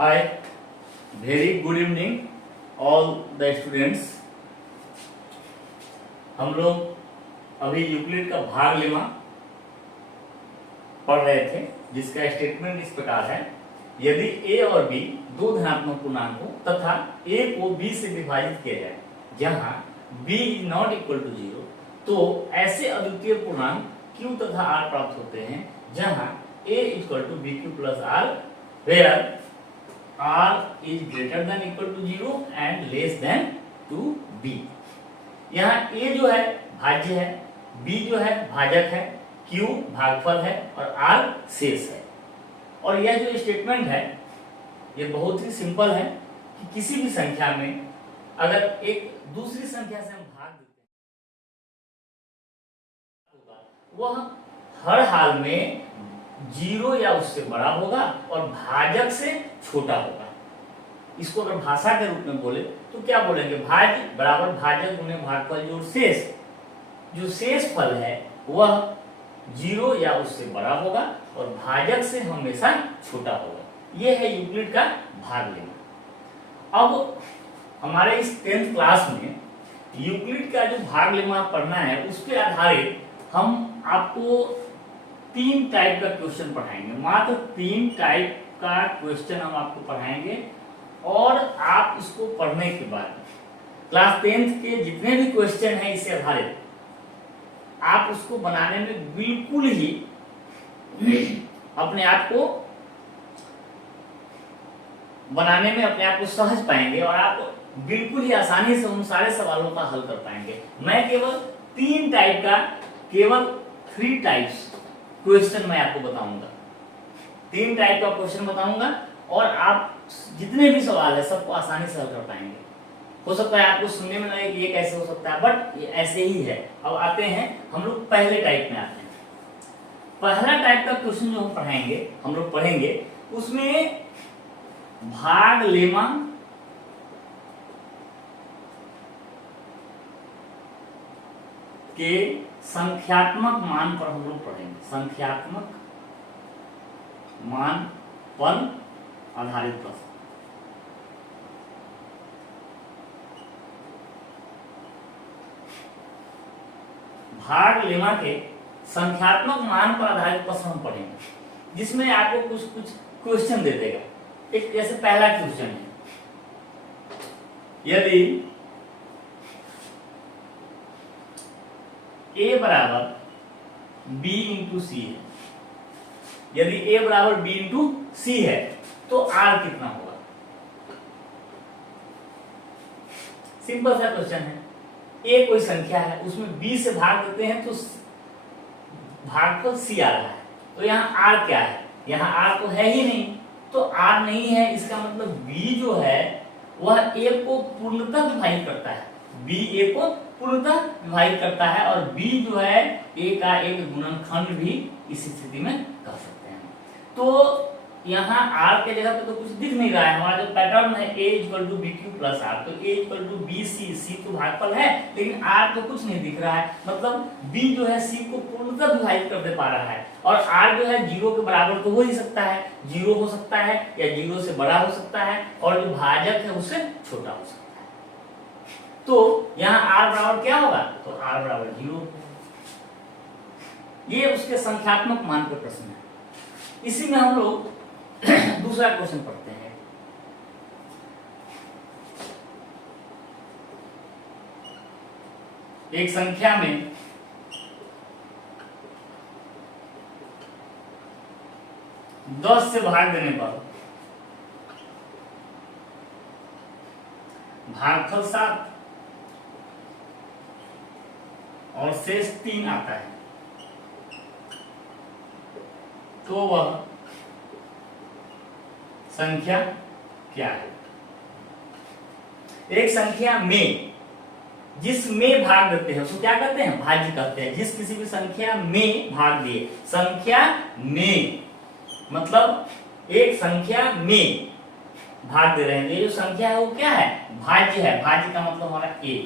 Hi, very good evening all the students. हम लोग अभी यूक्लिड का भाग लेमा पढ़ रहे थे, जिसका स्टेटमेंट इस प्रकार है। यदि a और b दो धनात्मक पूर्णांक हो तथा a को b से विभाजित किया जाए जहां b is not equal to 0, तो ऐसे अद्वितीय पूर्णांक q तथा r प्राप्त होते हैं जहां a equal to B Q plus r, where r is greater than equal to 0 and less than to b। यहाँ a जो है भाज्य है, b जो है भाजक है, q भागफल है और r शेष है। और यह जो स्टेटमेंट है ये बहुत ही सिंपल है कि किसी भी संख्या में अगर एक दूसरी संख्या से हम भाग देते हैं वह हर हाल में 0 या उससे बड़ा होगा और भाजक से छोटा होगा। इसको अगर भाषा के रूप में बोले तो क्या बोलेंगे? भाज्य बराबर भाजक गुणे भागफल जोड़ शेष। जो शेष फल है वह 0 या उससे बड़ा होगा और भाजक से हमेशा छोटा होगा। यह है यूक्लिड का भाग लेमा। अब हमारे इस 10th क्लास में यूक्लिड का जो भाग लेमा पढ़ना है उसके आधारित हम आपको 3 टाइप का क्वेश्चन पढ़ाएंगे। मात्र 3 टाइप का क्वेश्चन हम आपको पढ़ाएंगे और आप इसको पढ़ने के बाद क्लास 10th के जितने भी क्वेश्चन हैं इससे आधारित आप उसको बनाने में बिल्कुल ही अपने आप को सहज पाएंगे और आप बिल्कुल ही आसानी से उन सारे सवालों का हल कर पाएंगे। मैं केवल 3 टाइप का, केवल 3 टाइप्स क्वेश्चन मैं आपको बताऊंगा। 3 टाइप का क्वेश्चन बताऊंगा और आप जितने भी सवाल है सबको आसानी से हल कर पाएंगे। हो सकता है आपको सुनने में लगे कि ये कैसे हो सकता है, बट ये ऐसे ही है। अब आते हैं हम लोग पहले टाइप में आते हैं। पहला टाइप का क्वेश्चन जो हम लोग पढ़ेंगे उसमें भाग लेमा के संख्यात्मक मान पर हम लोग पढ़ेंगे। संख्यात्मक मान पर आधारित प्रश्न। भाग लेमा के संख्यात्मक मान पर आधारित प्रश्न हम पढ़ेंगे, जिसमें आपको कुछ क्वेश्चन दे देगा। एक जैसे पहला क्वेश्चन है, यदि a बराबर b इंटू सी है, यदि a बराबर b इंटू सी है तो r कितना होगा? सिंपल सा क्वेश्चन है। a कोई संख्या है, उसमें b से भाग देते हैं तो भागफल c आ रहा है, तो यहाँ r क्या है? यहाँ r तो है ही नहीं, तो r नहीं है, इसका मतलब b जो है वह a को पूर्णतः विभाजित करता है। b a को पूर्णतः विभाजित करता है और b जो है a का एक गुणनखंड भी इस स्थिति में कर सकते हैं। तो यहाँ r के जगह पे तो कुछ दिख नहीं रहा है। हमारा जो पैटर्न है a equal to B Q plus R, तो a equal to B C, C तो भागफल है लेकिन r तो कुछ नहीं दिख रहा है। मतलब b जो है c को पूर्णतः विभाजित कर दे पा रहा है और r जो है 0 के बराबर तो हो ही सकता है, 0 हो सकता है या 0 से बड़ा हो सकता है और जो भाजक है उससे छोटा हो सकता है। तो यहाँ r बराबर क्या होगा? तो r बराबर 0। ये उसके संख्यात्मक मान पर प्रश्न है। इसी में हम लोग दूसरा क्वेश्चन पढ़ते हैं। एक संख्या में दस से भाग देने पर भागफल 7 और शेष 3 आता है, तो वह संख्या क्या है? एक संख्या में जिसमें भाग देते हैं उसको क्या कहते हैं? भाज्य कहते हैं। जिस किसी भी संख्या में भाग दिए, संख्या में मतलब एक संख्या में भाग दे रहे हैं, ये जो संख्या है वो क्या है? भाज्य है। भाज्य का मतलब हमारा a।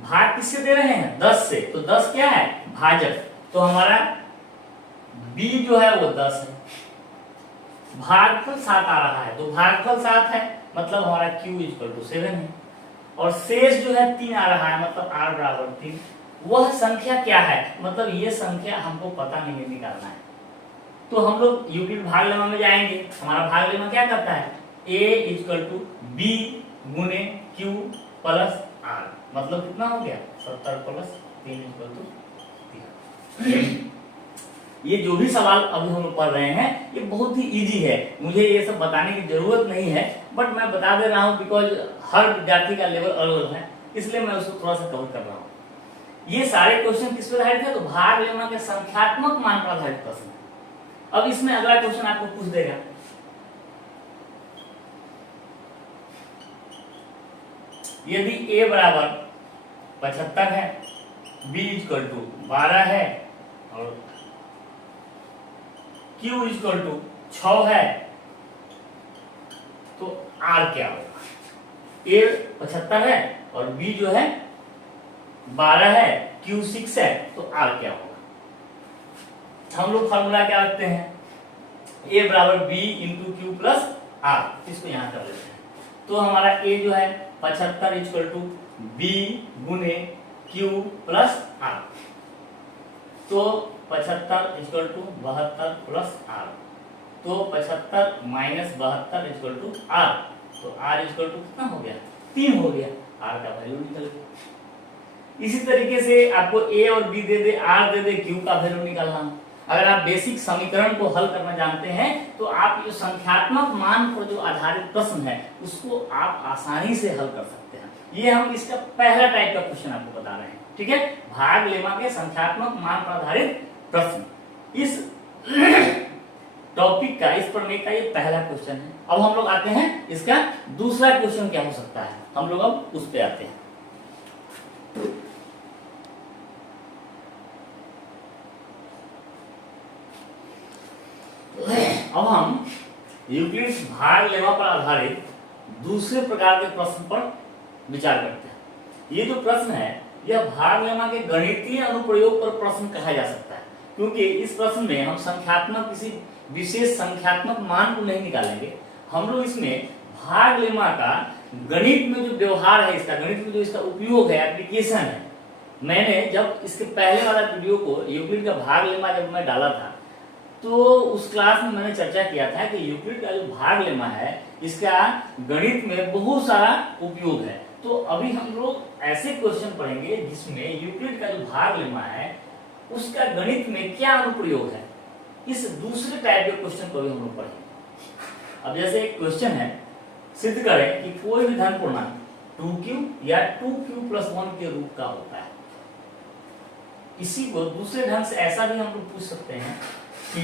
भाग किससे दे रहे हैं? 10 से, तो 10 क्या है? भाजक। तो हमारा b जो है वो 10 है। भागफल 7 आ रहा है, तो भागफल 7 है मतलब हमारा q इक्वल टू 7 है, और शेष जो है 3 आ रहा है मतलब r बराबर 3। वह संख्या क्या है, मतलब ये संख्या हमको पता नहीं है, निकालना है। तो हम लोग यूक्लिड भाग लेमा में जाएंगे। हमारा भाग लेमा क्या करता है, a इक्वल टू b गुने q प्लस r, मतलब कितना हो गया 70 प्लस 3 इक्वल टू 3। ये जो भी सवाल अभी हम लोग पढ़ रहे हैं ये बहुत ही इजी है, मुझे ये सब बताने की जरूरत नहीं है, बट मैं बता दे रहा हूँ बिकॉज हर विद्यार्थी का लेवल अलग अलग है, इसलिए मैं उसको थोड़ा सा कवर कर रहा हूँ। ये सारे क्वेश्चन किस पर आधारित है, तो भाग लेमा के संख्यात्मक मान पर आधारित प्रश्न है। अब इसमें अगला क्वेश्चन आपको पूछ देगा, यदि a बराबर 75 है, b इक्वल टू 12 है और q इक्वल टू 6 है, तो r क्या होगा। a 75 है और b जो है 12 है, q 6 है, तो r क्या होगा। हम लोग फॉर्मूला क्या रखते हैं, a बराबर b into Q plus r, इसको यहां कर लेते हैं। तो हमारा a जो है 75 इक्वल टू b गुने q प्लस r, तो 75 इक्वल टू 72 प्लस r, तो 75 माइनस 72 इक्वल टू r, तो r इक्वल टू कितना हो गया 3 हो गया, r का वैल्यू निकल गया। इसी तरीके से आपको a और b दे दे, r दे दे, q का वैल्यू निकालना। अगर आप बेसिक समीकरण को हल करना जानते हैं तो आप ये संख्यात्मक मान पर जो आधारित प्रश्न है उसको आप आसानी से हल कर सकते हैं। ये हम इसका पहला टाइप का क्वेश्चन आपको बता रहे हैं, ठीक है। भाग लेमा के संख्यात्मक मान पर आधारित प्रश्न, इस टॉपिक का, इस प्रमेय का ये पहला क्वेश्चन है। अब हम लोग आते हैं इसका दूसरा क्वेश्चन क्या हो सकता है, हम लोग अब उस पे आते हैं। अब हम यूक्लिड भाग लेमा पर आधारित दूसरे प्रकार के प्रश्न पर विचार करते हैं। ये जो प्रश्न है यह भाग लेमा के गणितीय अनुप्रयोग पर प्रश्न कहा जा सकता है, क्योंकि इस प्रश्न में हम संख्यात्मक किसी विशेष संख्यात्मक मान को नहीं निकालेंगे, हम लोग इसमें भाग लेमा का गणित में जो व्यवहार है, इसका गणित में जो इसका उपयोग है, एप्लीकेशन है। मैंने जब इसके पहले वाला वीडियो को यूक्लिड का भाग लेमा जब मैं डाला था तो उस क्लास में मैंने चर्चा किया था कि यूक्लिड का जो भाग लेमा है इसका गणित में बहुत सारा उपयोग है। तो अभी हम लोग ऐसे क्वेश्चन पढ़ेंगे जिसमें यूक्लिड का जो भाग लेमा है उसका गणित में क्या अनुप्रयोग है, इस दूसरे टाइप के क्वेश्चन को भी हम लोग पढ़ेंगे। अब जैसे एक क्वेश्चन है, सिद्ध करें कि कोई भी धन पूर्णांक 2q या 2q प्लस 1 के रूप का होता है। इसी को दूसरे ढंग से ऐसा भी हम लोग पूछ सकते हैं कि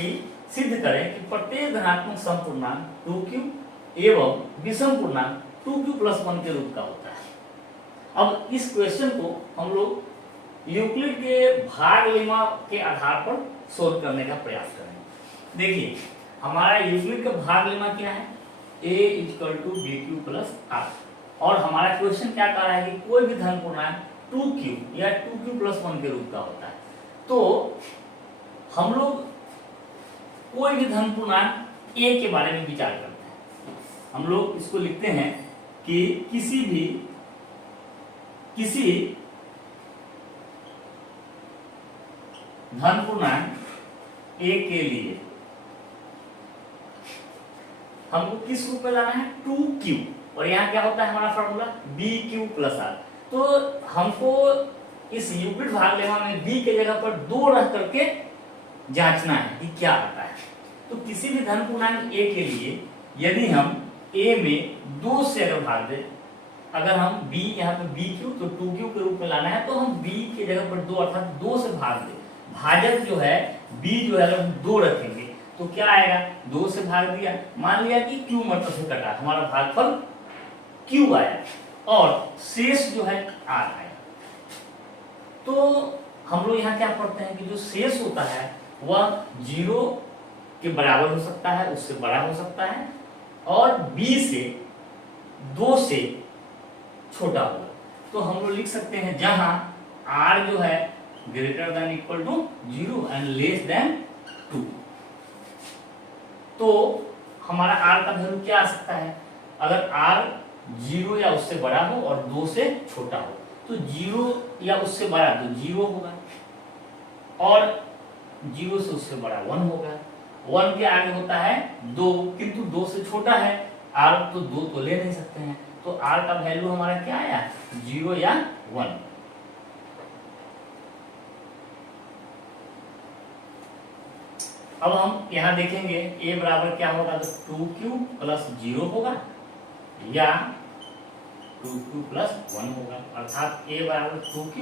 सिद्ध करें कि प्रत्येक धनात्मक समपूर्णांक 2q एवं विषम पूर्णांक 2q प्लस 1 के रूप का होता है। अब इस क्वेश्चन को हम लोग यूक्लिड के भाग लेमा के आधार पर सोल्व करने का प्रयास करेंगे। देखिए हमारा यूक्लिड का भाग लेमा क्या है, a equal to B Q plus r, और हमारा क्वेश्चन क्या कह रहा है कि कोई भी धन पूर्णांक 2q या 2q प्लस 1 के रूप का होता है। तो हम लोग कोई भी धन पूर्णांक a के बारे में विचार करते हैं। हम लोग इसको लिखते हैं कि किसी धन पूर्णांक a के लिए हमको किस रूप में लाना है, 2q, और यहाँ क्या होता है हमारा फॉर्मूला bq प्लस r। तो हमको इस यूक्लिड भाग लेमा में b के जगह पर 2 रख करके जांचना है कि क्या आता है। तो किसी भी धन पूर्णांक a के लिए यदि हम a में 2 से अगर भाग दें, अगर हम b यहाँ पे bq तो 2q के रूप में लाना है, तो हम b के जगह पर 2 अर्थात 2 से भाग दें। भाजक जो है b जो है अगर हम 2 रखेंगे तो क्या आएगा, 2 से भाग दिया, मान लिया कि q मतलब से कटा, हमारा भागफल q आया और शेष जो है r आया। तो हम लोग यहाँ क्या पढ़ते हैं कि जो शेष होता है वह 0 के बराबर हो सकता है, उससे बड़ा हो सकता है, और b से 2 से छोटा होगा। तो हम लोग लिख सकते हैं जहां r जो है greater than equal to 0 and less than 2। तो हमारा आर का वैल्यू क्या आ सकता है, अगर आर 0 या उससे बड़ा हो और 2 से छोटा हो तो 0 या उससे बड़ा तो 0 होगा और 0 से उससे बड़ा 1 होगा। 1 के आगे होता है 2, किंतु 2 से छोटा है आर, तो 2 तो ले नहीं सकते हैं, तो आर का वैल्यू हमारा क्या आया, 0 या 1। अब हम यहाँ देखेंगे a बराबर क्या होगा, तो 2q प्लस 0 होगा या 2q प्लस 1 होगा, अर्थात a बराबर 2q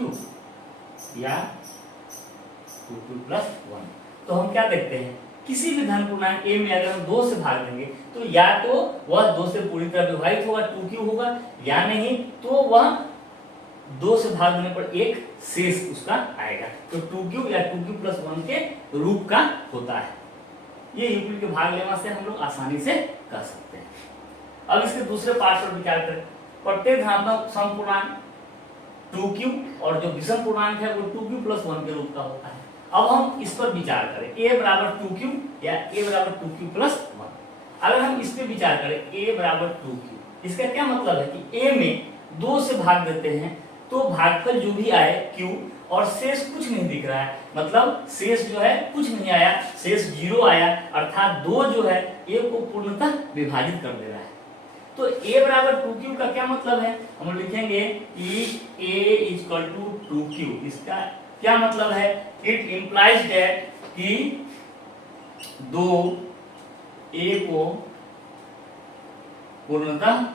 या 2q प्लस 1। तो हम क्या देखते हैं, किसी भी धन पूर्णांक a में अगर हम 2 से भाग देंगे तो या तो वह 2 से पूरी तरह विभाजित होगा 2q होगा, या नहीं तो वह 2 से भाग देने पर एक शेष उसका आएगा, तो 2q या 2q प्लस 1 के रूप का होता है। ये यूक्लिड के भाग लेमा से हम लोग आसानी से कर सकते हैं। अब इसके दूसरे पार्ट पर विचार करें। प्रत्येक धनात्मक समपूर्णांक 2q और जो विषम पूर्णांक है वो 2q प्लस 1 के रूप का होता है। अब हम इस पर विचार करें, a बराबर 2q या a बराबर 2q प्लस 1। अगर हम इस पे विचार करें a बराबर 2q, इसका क्या मतलब है कि a में 2 से भाग देते हैं तो भागफल जो भी आए q और शेष कुछ नहीं दिख रहा है, मतलब शेष जो है कुछ नहीं आया, शेष 0 आया, अर्थात 2 जो है a को पूर्णतः विभाजित कर दे रहा है। तो a बराबर 2q का क्या मतलब है, हम लिखेंगे कि a इक्वल टू 2q। इसका क्या मतलब है, इट इम्प्लाइज दैट कि 2 a को पूर्णतः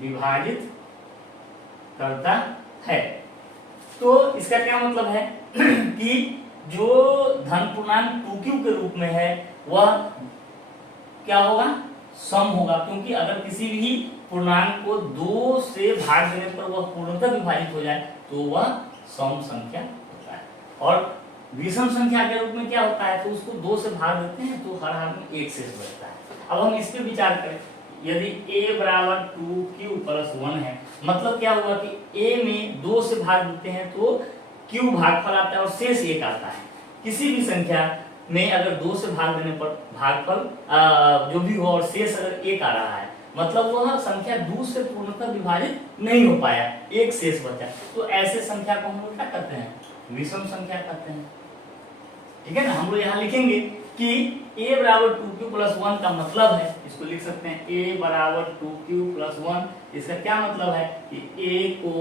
विभाजित करता है। तो इसका क्या मतलब है कि जो धन पूर्णांक 2q के रूप में है वह क्या होगा, सम होगा, क्योंकि अगर किसी भी पूर्णांक को 2 से भाग देने पर वह पूर्णतः विभाजित हो जाए तो वह सम संख्या होता है। और विषम संख्या के रूप में क्या होता है, तो उसको 2 से भाग देते हैं तो हर हाल में एक शेष बचता है। अब हम इस पे विचार करें, यदि a बराबर 2q प्लस 1 है, मतलब क्या होगा कि a में 2 से भाग देते हैं तो q भागफल आता है और शेष 1 आता है। किसी भी संख्या में अगर 2 से भाग देने पर भागफल जो भी हो और शेष अगर 1 आ रहा है, मतलब वह संख्या 2 से पूर्णतः विभाजित नहीं हो पाया, एक शेष बचा, तो ऐसे संख्या को हम लोग क्या कहते हैं, विषम संख्या कहते हैं। ठीक है ना, हम लोग यहाँ लिखेंगे कि a बराबर 2q प्लस 1 का मतलब है, इसको लिख सकते हैं a बराबर 2q प्लस 1। इसका क्या मतलब है कि a को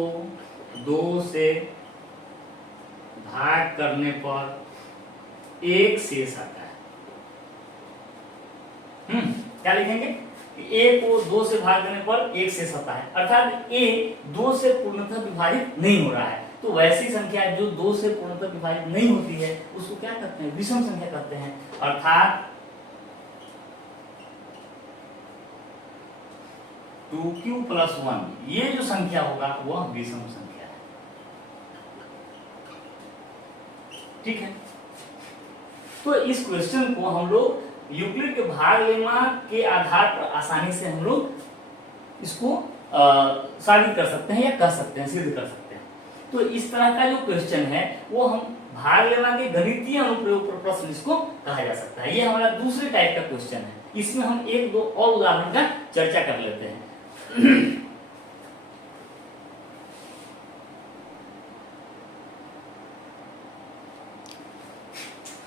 2 से भाग करने पर एक शेष आता है। क्या लिखेंगे, a को 2 से भाग देने पर एक शेष आता है, अर्थात a 2 से पूर्णतः विभाजित नहीं हो रहा है। तो वैसी संख्या जो 2 से पूर्णतः विभाजित नहीं होती है उसको क्या कहते हैं, विषम संख्या कहते हैं। अर्थात 2q प्लस 1 ये जो संख्या होगा वह विषम संख्या है। ठीक है, तो इस क्वेश्चन को हम लोग यूक्लिड के भाग लेमा के आधार पर आसानी से हम लोग इसको साबित कर सकते हैं या कह सकते हैं, सिद्ध कर सकते हैं। तो इस तरह का जो क्वेश्चन है वो हम भाग लेमा के गणितीय अनुप्रयोग पर प्रश्न इसको कहा जा सकता है। ये हमारा दूसरे टाइप का क्वेश्चन है, इसमें हम एक दो और उदाहरण का चर्चा कर लेते हैं।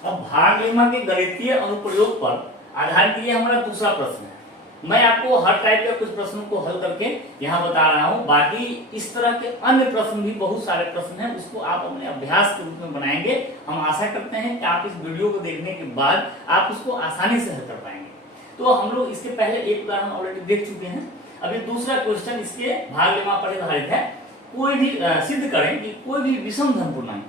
अब भाग लेमा के गणितीय अनुप्रयोग पर आधारित ये हमारा दूसरा प्रश्न है। मैं आपको हर टाइप के कुछ प्रश्नों को हल करके यहाँ बता रहा हूँ, बाकी इस तरह के अन्य प्रश्न भी बहुत सारे प्रश्न हैं, उसको आप अपने अभ्यास के रूप में बनाएंगे। हम आशा करते हैं कि आप इस वीडियो को देखने के बाद आप उसको आसानी से हल कर पाएंगे। तो हम लोग इसके पहले एक उदाहरण ऑलरेडी देख चुके हैं, अभी दूसरा क्वेश्चन इसके भाग लेमा पर आधारित है। कोई भी सिद्ध करें कि कोई भी विषम धन पूर्णांक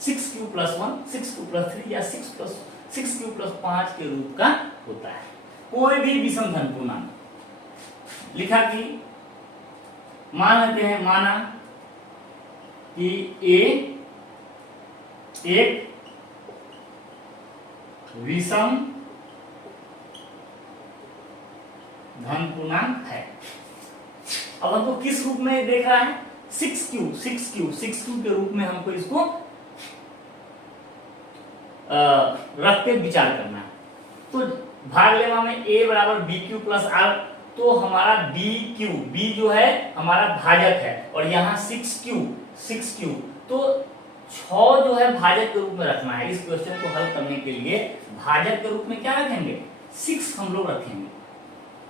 6q प्लस 1, 6q प्लस 3 या 6q प्लस 5 के रूप का होता है। कोई भी विषम धन पूर्णांक लिखा कि मान लेते हैं, माना कि a एक विषम धन पूर्णांक है। अब हमको किस रूप में देख रहा है, 6q के रूप में हमको इसको रख के विचार करना है। तो भाग लेवा में a बराबर बी क्यू प्लस आर, तो हमारा बी क्यू, बी जो है हमारा भाजक है और यहाँ 6Q, तो 6 जो है भाजक के रूप में रखना है। इस क्वेश्चन को हल करने के लिए भाजक के रूप में क्या रखेंगे, 6 हम लोग रखेंगे,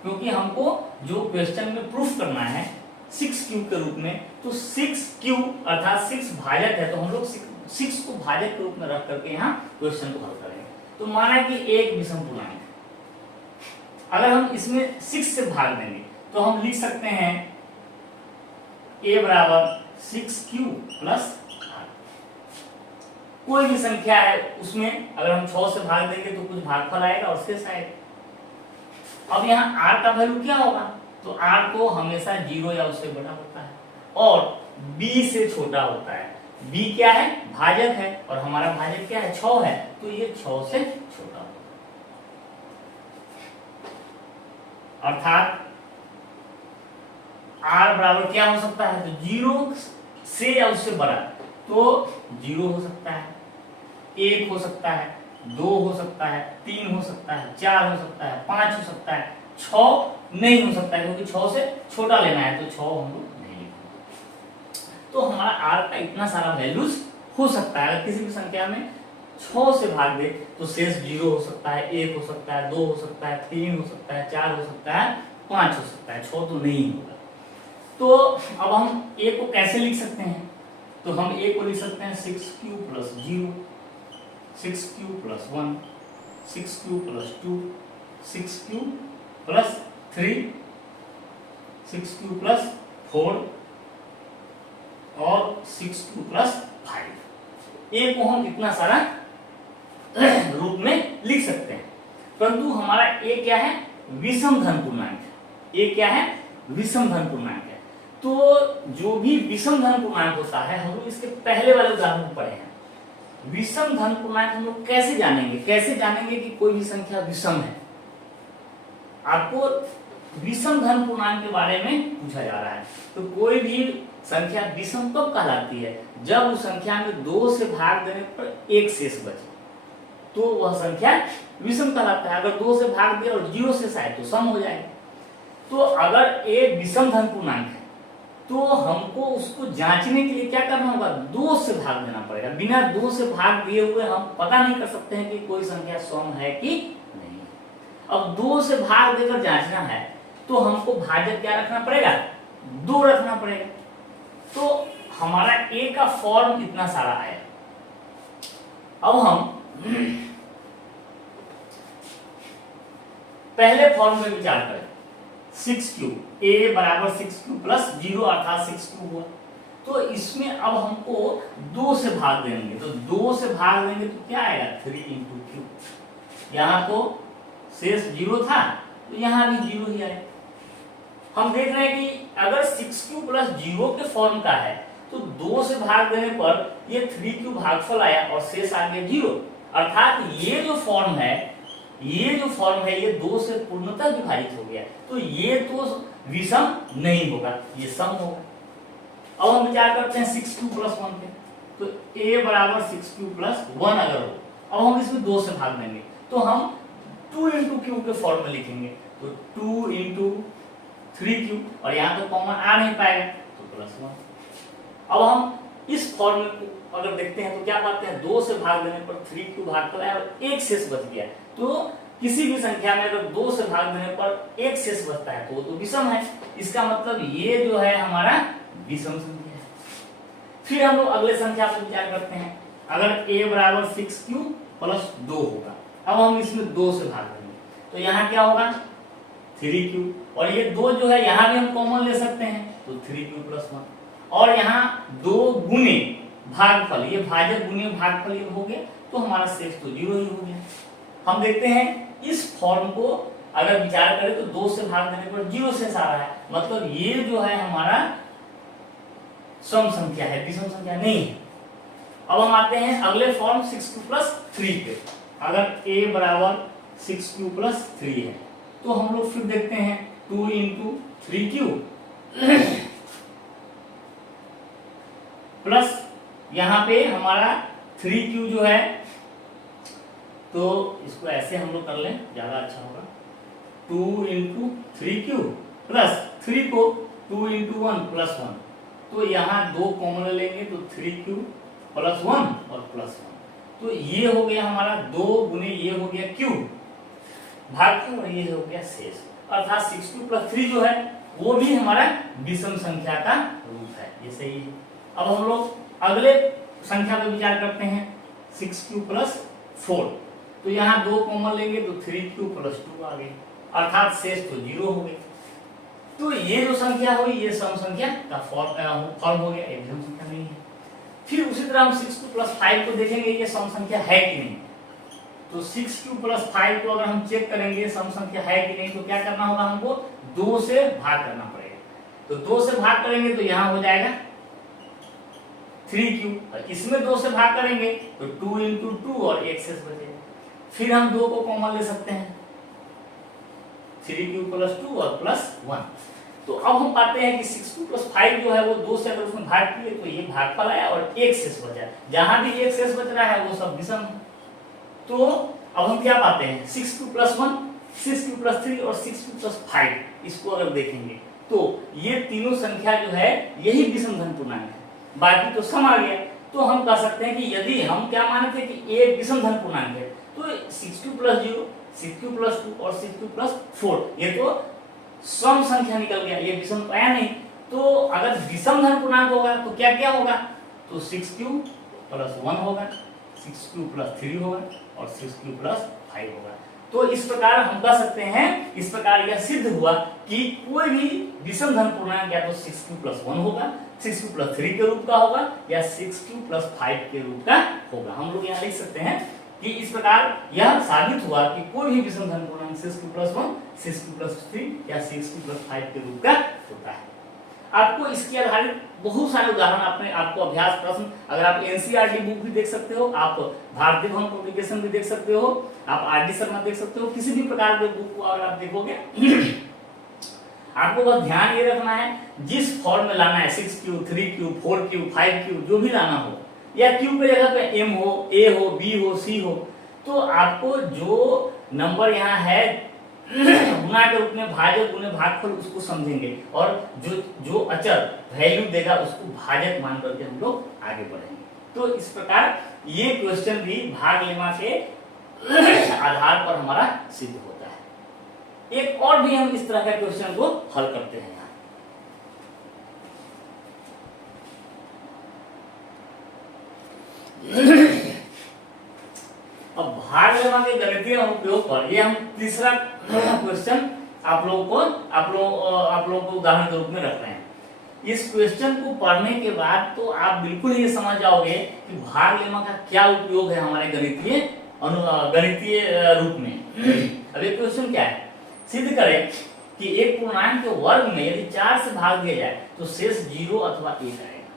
क्योंकि हमको जो क्वेश्चन में प्रूफ करना है 6Q के रूप में, तो 6Q अर्थात 6 भाजक है, तो हम लोग 6 को भाजक के रूप में रख करके यहाँ क्वेश्चन को हल करेंगे। तो माना कि एक विषम पूर्णांक है, अगर हम इसमें 6 से भाग देंगे तो हम लिख सकते हैं a बराबर 6Q प्लस r। कोई भी संख्या है उसमें अगर हम 6 से भाग देंगे तो कुछ भागफल आएगा और शेष आएगा। अब यहाँ r का वैल्यू क्या होगा, तो r तो हमेशा 0 या उससे बड़ा होता है और b से छोटा होता है। b क्या है, भाजक है और हमारा भाजक क्या है, 6 है, तो ये 6 से छोटा होगा। अर्थात r बराबर क्या हो सकता है, तो 0 से या उससे बड़ा, तो 0 हो सकता है, 1 हो सकता है, 2 हो सकता है, 3 हो सकता है, 4 हो सकता है, 5 हो सकता है, 6 नहीं हो सकता है क्योंकि 6 से छोटा लेना है, तो 6 हम लोग नहीं लिखेंगे। तो हमारा r का इतना सारा वैल्यूज हो सकता है। अगर किसी भी संख्या में 6 से भाग दे तो शेष 0 हो सकता है, 1 हो सकता है, 2 हो सकता है, 3 हो सकता है, 4 हो सकता है, 5 हो सकता है, 6 तो नहीं होगा। तो अब हम a को कैसे लिख सकते हैं, तो हम a को लिख सकते हैं 6Q plus 0, 6Q plus 1, 6Q plus 2, 6Q plus 3, 6Q plus 4 और 6Q प्लस 5। a को हम इतना सारा रूप में लिख सकते हैं, परंतु हमारा a क्या है, विषम धन पूर्णांक है। a क्या है, विषम धन पूर्णांक है। तो जो भी विषम धन पूर्णांक होता है, हम लोग इसके पहले वाले उदाहरण में पढ़े हैं। विषम धन पूर्णांक हम लोग कैसे जानेंगे कि कोई भी संख्या विषम है। आपको विषम धन पूर्णांक के बारे में पूछा जा रहा है, तो कोई भी संख्या विषम कब कहलाती है, जब उस संख्या में 2 से भाग देने पर 1 शेष बचे, तो वह संख्या विषम कहलाता है। अगर 2 से भाग दिया और 0 शेष आए तो सम हो जाएगा। तो अगर a विषम धन पूर्णांक है तो हमको उसको जांचने के लिए क्या करना होगा, 2 से भाग देना पड़ेगा। बिना 2 से भाग दिए हुए हम पता नहीं कर सकते हैं कि कोई संख्या सम है कि नहीं। अब 2 से भाग देकर जांचना है तो हमको भाजक क्या रखना पड़ेगा, 2 रखना पड़ेगा। तो हमारा a का फॉर्म इतना सारा आया। अब हम पहले फॉर्म में विचार करें, 6Q, a बराबर 6Q प्लस 0 अर्थात 6Q हुआ। तो इसमें अब हमको 2 से भाग देंगे, तो 2 से भाग देंगे तो क्या आएगा, 3 इंटू क्यू। यहाँ तो शेष 0 था तो यहाँ भी 0 ही आएगा। हम देख रहे हैं कि अगर 6Q प्लस 0 के फॉर्म का है तो 2 से भाग देने पर ये 3Q भागफल आया और शेष आ गया 0। अर्थात ये जो फॉर्म है ये 2 से पूर्णतः विभाजित हो गया, तो ये तो विषम नहीं होगा, ये सम होगा। अब हम विचार करते हैं 6Q प्लस 1 पे, तो a बराबर 6Q प्लस 1 अगर हो, अब हम इसमें 2 से भाग देंगे तो हम 2 इंटू क्यू के फॉर्म में लिखेंगे, तो 2 इंटू 3Q और यहाँ तो कॉमन आ नहीं पाएगा तो प्लस 1। अब हम इस फॉर्म में अगर देखते हैं तो क्या पाते हैं, 2 से भाग देने पर 3Q भागफल आया और 1 शेष बच गया। तो किसी भी संख्या में अगर 2 से भाग देने पर 1 शेष बचता है तो वो तो विषम है। इसका मतलब ये जो है हमारा विषम संख्या है। फिर हम लोग अगले संख्या पर विचार करते हैं। अगर a बराबर 6Q प्लस 2 होगा, अब हम इसमें 2 से भाग देंगे तो यहाँ क्या होगा, 3Q और ये 2 जो है यहाँ भी हम कॉमन ले सकते हैं तो 3Q प्लस 1 और यहाँ 2 गुने भागफल, ये भाजक गुने भागफल ये हो गया, तो हमारा शेष तो 0 ही हो गया। हम देखते हैं इस फॉर्म को अगर विचार करें तो 2 से भाग देने पर 0 शेष आ रहा है, मतलब ये जो है हमारा सम संख्या है, विषम संख्या नहीं है। अब हम आते हैं अगले फॉर्म 6Q प्लस 3 पे। अगर a बराबर 6Q प्लस 3 है तो हम लोग फिर देखते हैं 2 इंटू 3Q प्लस यहाँ पे हमारा 3Q जो है तो इसको ऐसे हम लोग कर लें, ज्यादा अच्छा होगा। 2 इंटू 3q प्लस 3 को 2 इंटू 1 प्लस 1, तो यहाँ 2 कॉमन लेंगे तो 3q प्लस 1 और प्लस 1, तो ये हो गया हमारा 2 गुने ये हो गया q भागफल और ये हो गया शेष। अर्थात 6q प्लस 3 जो है वो भी हमारा विषम संख्या का रूप है, ये सही है। अब हम लोग अगले संख्या पर विचार करते हैं, 6q प्लस 4, तो यहाँ 2 कॉमन लेंगे तो 3q प्लस 2 आ गए, अर्थात शेष तो 0 हो गए। तो ये जो संख्या हुई ये सम संख्या का फॉर्म हो गया, एक विषम संख्या नहीं है। फिर उसी तरह हम 6q प्लस 5 को देखेंगे ये सम संख्या है कि नहीं। तो 6q प्लस 5 को अगर हम चेक करेंगे सम संख्या है कि नहीं, तो क्या करना होगा, हमको 2 से भाग करना पड़ेगा। तो 2 से भाग करेंगे तो यहाँ हो जाएगा 3q, और इसमें 2 से भाग करेंगे तो 2 इंटू 2 और एक शेष बचेगा। फिर हम 2 को कॉमन ले सकते हैं, 3q प्लस 2 और प्लस 1। तो अब हम पाते हैं कि 6q प्लस 5 जो है वो 2 से अगर उसमें भाग किए तो ये भागफल आया और एक शेष बचा। जहां भी एक शेष बच रहा है वो सब विषम है। तो अब हम क्या पाते हैं, 6q प्लस 1, 6q प्लस 3 और 6q प्लस 5, इसको अगर देखेंगे तो ये तीनों संख्या जो है यही विषम धन पूर्णांक है, बाकी तो सम आ गया। तो हम कह सकते हैं कि यदि हम क्या माने थे कि ये विषम धन पूर्णांक है, तो 6q प्लस 0, 6q प्लस 2 और 6q प्लस 4 ये तो सम संख्या निकल गया, ये विषम तो आया नहीं। तो अगर विषम धन पूर्णांक होगा तो क्या क्या होगा, तो 6q प्लस 1 होगा, 6q प्लस 3 होगा और 6q प्लस 5 होगा। तो इस प्रकार हम कह सकते हैं, इस प्रकार यह सिद्ध हुआ कि कोई भी विषम धन पूर्णांक या तो 6q प्लस 1 होगा, 6q प्लस 3 के रूप का होगा या 6q प्लस 5 के रूप का होगा। हम लोग यहाँ लिख सकते हैं कि इस प्रकार यह साबित हुआ कि कोई भी विषम धन पूर्णांक 6q प्लस 1, 6q प्लस 3 या 6q प्लस 5 के रूप का होता है। आपको इसके आधारित बहुत सारे उदाहरण आपको अभ्यास प्रश्न, अगर आप एनसीईआरटी बुक भी देख सकते हो, आप भारतीय भवन पब्लिकेशन भी देख सकते हो, आप आरडी शर्मा देख सकते हो, किसी भी प्रकार के बुक को अगर आप देखोगे आपको बस ध्यान ये रखना है जिस फॉर्म में लाना है, 6q, 3q, 4q, 5q जो भी लाना हो, या q पे जगह पे m हो, a हो, b हो, c हो, तो आपको जो नंबर यहाँ है गुणा के रूप में भाजक गुणे भागफल उसको समझेंगे, और जो अचर वैल्यू देगा उसको भाजक मान करके हम लोग आगे बढ़ेंगे। तो इस प्रकार ये क्वेश्चन भी भाग लेमा के आधार पर हमारा सिद्ध होता है। एक और भी हम इस तरह का क्वेश्चन को हल करते हैं। अब भाग लेमा के गणितीय उपयोग पर ये हम तीसरा क्वेश्चन आप लोगों को उदाहरण के रूप में रख रहे हैं। इस क्वेश्चन को पढ़ने के बाद तो आप बिल्कुल ये समझ जाओगे कि भाग लेमा का क्या उपयोग है हमारे गणितीय रूप में। अब ये क्वेश्चन क्या है, सिद्ध करें कि एक पूर्णांक के वर्ग में यदि 4 से भाग दिया जाए तो शेष 0 अथवा 1 आएगा।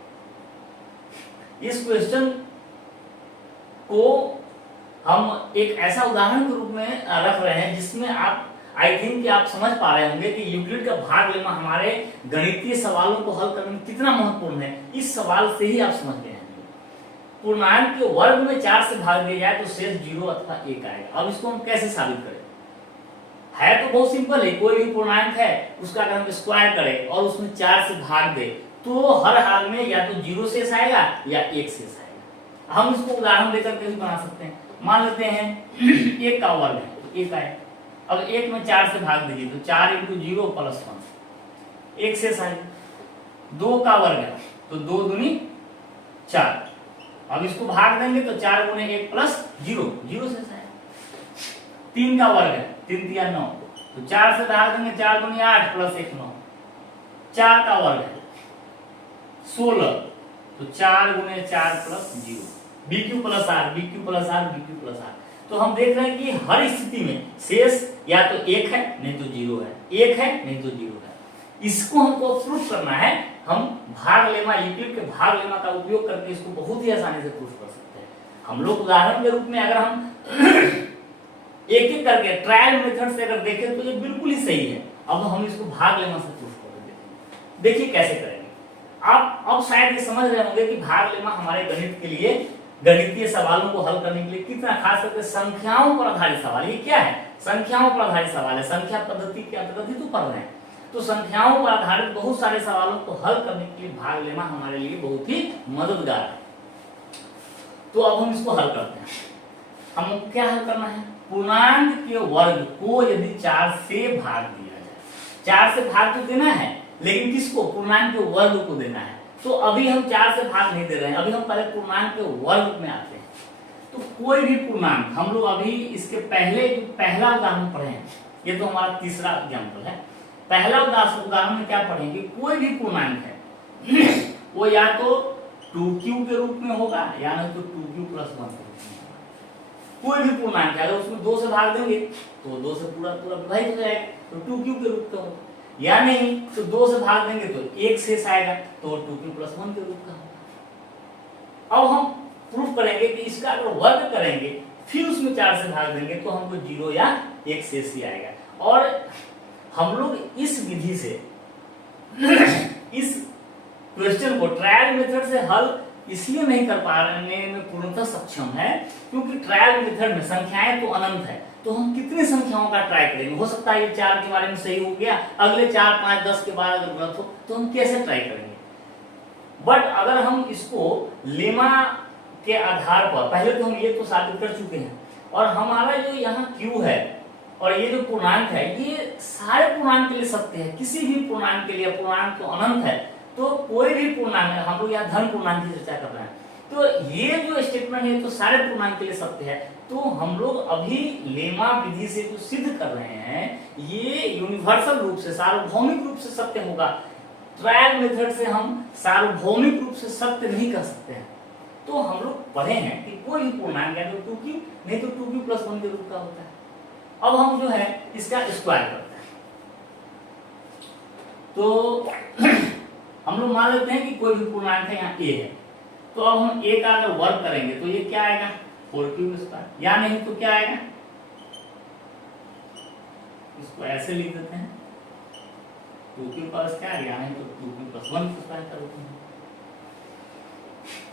इस क्वेश्चन को हम एक ऐसा उदाहरण के रूप में रख रहे हैं जिसमें आप आई थिंक कि आप समझ पा रहे होंगे कि यूक्लिड का भाग लेना हमारे गणितीय सवालों को हल करने में कितना महत्वपूर्ण है। इस सवाल से ही आप समझ गए हैं। पूर्णांक के वर्ग में 4 से भाग दिया जाए तो शेष 0 अथवा 1 आएगा। अब इसको हम कैसे साबित करें? है तो बहुत सिंपल है, कोई भी पूर्णांक है उसका अगर हम स्क्वायर करें और उसमें 4 से भाग दे तो हर हाल में या तो 0 शेष आएगा या 1 शेष आएगा। हम इसको उदाहरण देकर के भी बना सकते हैं। मान लेते हैं 1 का वर्ग है, 1 आए, अब 1 में 4 से भाग दीजिए तो 4 इंटू 0 प्लस 1, 1 शेष आए। 2 का वर्ग है तो 2 दूनी 4, अब इसको भाग देंगे तो 4 गुणे 1 प्लस 0, 0 शेष आए। 3 का वर्ग है, 3 तिया 9, तो 4 से भाग देंगे 4 दूनी 8 प्लस 1 9। 4 का वर्ग है 16, तो 4 गुणे 4 plus 0, BQ plus R, BQ plus R, BQ plus R। तो हम देख रहे हैं कि हर स्थिति में शेष या तो 1 है नहीं तो 0 है, 1 है नहीं तो 0 है। इसको हमको प्रूफ करना है। हम भाग लेमा, यूक्लिड के भाग लेमा का उपयोग करके इसको बहुत ही आसानी से प्रूफ कर सकते हैं। हम लोग उदाहरण के रूप में अगर हम एक एक करके ट्रायल मेथड से अगर देखें तो ये बिल्कुल ही सही है। अब हम इसको भाग लेमा से प्रूफ करके देखेंगे। देखिए कैसे करेंगे। आप अब शायद ये समझ रहे होंगे कि भाग लेमा हमारे गणित के लिए गणितीय सवालों को हल करने के लिए कितना, खास करके संख्याओं पर आधारित सवाल। ये क्या है? संख्याओं पर आधारित सवाल है, संख्या पद्धति के अंतर्गत ही तो पढ़ रहे हैं। तो संख्याओं पर आधारित बहुत सारे सवालों को हल करने के लिए भाग लेना हमारे लिए बहुत ही मददगार है। तो अब हम इसको हल करते हैं। हम क्या हल करना है? पूर्णांक के वर्ग को यदि 4 से भाग दिया जाए, 4 से भाग तो देना है, लेकिन किसको? पूर्णांक के वर्ग को देना है। तो अभी हम 4 से भाग नहीं दे रहे हैं, अभी हम पहले पूर्णांक के वर्ग में आते हैं। तो कोई भी पूर्णांक, हम लोग अभी इसके पहले जो पहला उदाहरण पढ़े हैं, ये तो हमारा तीसरा एग्जाम्पल है। पहला उदाहरण में क्या पढ़ेंगे? कोई भी पूर्णांक है वो या तो 2q के रूप में होगा या नहीं तो 2q + 1 के रूप में होगा। कोई भी पूर्णांक है, अगर उसमें 2 से भाग देंगे तो 2 से पूरा पूरा विभाजित हो जाएगा, तो 2q के रूप का होगा, या नहीं तो 2 से भाग देंगे तो 1 शेष आएगा, तो 2q + 1 के रूप का होगा। अब हम प्रूफ करेंगे कि इसका अगर वर्ग करेंगे फिर उसमें 4 से भाग देंगे तो हमको 0 या 1 शेष ही आएगा। और हम लोग इस विधि से इस क्वेश्चन को ट्रायल मेथड से हल इसलिए नहीं कर पाने में पूर्णतः सक्षम है क्योंकि ट्रायल मेथड में संख्याएं तो अनंत है, तो हम कितनी संख्याओं का ट्राई करेंगे? हो सकता है ये 4 के बारे में सही हो गया, अगले 4, 5, 10 के बाद अगर गलत हो तो हम कैसे ट्राई करेंगे? बट अगर हम इसको लेमा के आधार पर, पहले तो हम ये तो साबित कर चुके हैं, और हमारा जो यहाँ Q है और ये जो पूर्णांक है ये सारे पूर्णांक के लिए सत्य है। किसी भी पूर्णांक के लिए, पूर्णांक तो अनंत है, तो कोई भी पूर्णांक है, हम लोग यहाँ धन पूर्णांक की चर्चा कर रहे हैं, तो ये जो स्टेटमेंट है तो सारे पूर्णांक के लिए सत्य है। तो हम लोग अभी लेमा विधि से जो सिद्ध कर रहे हैं ये यूनिवर्सल रूप से, सार्वभौमिक रूप से सत्य होगा। ट्रायल मेथड से हम सार्वभौमिक रूप से सत्य नहीं कर सकते हैं। तो हम लोग पढ़े हैं कि कोई भी पूर्णांक है तो 2q नहीं तो 2q + 1 के रूप का होता है। अब हम जो है इसका स्क्वायर करते हैं। तो हम लोग मान लेते हैं कि कोई भी पूर्णांक है, यहाँ a है, तो अब हम a का अगर वर्ग करेंगे तो ये क्या आएगा? 4q², या नहीं तो क्या आएगा? इसको ऐसे लिख देते हैं 2q + क्या है, या नहीं तो 2q + 1 के स्क्वायर कर देते हैं।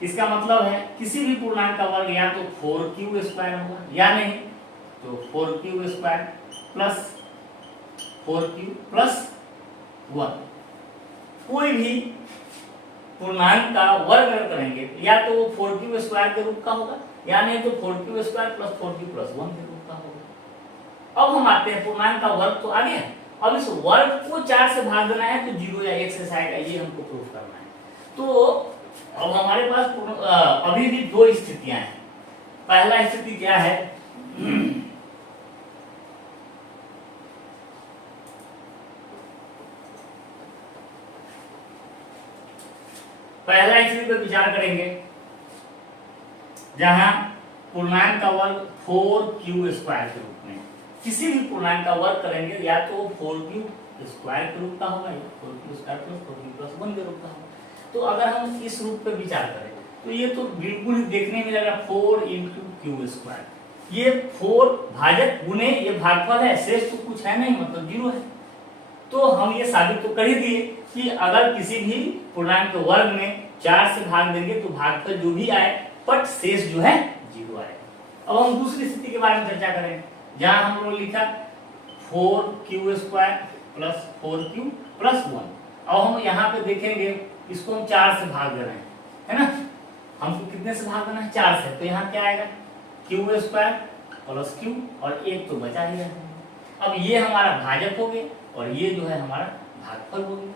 इसका मतलब है किसी भी पूर्णांक का वर्ग या तो 4q² होगा, या नहीं तो 4q² + 4q + 1। कोई भी पूर्णांक का वर्ग अगर करेंगे या तो वो 4q² के रूप का होगा, या नहीं तो 4q² + 4q + 1 के रूप का होगा। अब हम आते हैं, पूर्णांक का वर्ग तो आ गया, अब इस वर्ग को 4 से भाग देना है तो 0 या 1 से आएगा, ये हमको प्रूफ करना है। तो अब हमारे पास अभी भी 2 स्थितियां हैं। पहला स्थिति क्या है? पहला स्थिति पर विचार करेंगे जहां पूर्णांक का वर्ग 4q² के रूप में, किसी भी पूर्णांक का वर्ग करेंगे या तो 4q² के रूप का होगा या 4q² + 4q + 1 के रूप का होगा। तो अगर हम इस रूप पे विचार करें तो ये तो बिल्कुल देखने में लग रहा 4 × q²। ये 4 भाजक गुने ये भागफल है, शेष तो कुछ है नहीं, मतलब 0 है। तो हम ये साबित तो कर ही दिए कि अगर किसी भी पूर्णांक के वर्ग में 4 से भाग देंगे तो भागफल जो भी आए पट शेष जो है 0 आएगा। अब हम दूसरी स्थिति के बारे में चर्चा करें जहां हम लोग लिखा 4q² + 4q + 1। अब हम यहाँ पे देखेंगे इसको हम 4 से भाग दे रहे हैं, है ना? हमको कितने से भाग देना है? 4 से। तो यहाँ क्या आएगा? q² + q और 1 तो बचा ही है। अब ये हमारा भाजक हो गए और ये जो है हमारा भागफल हो गया।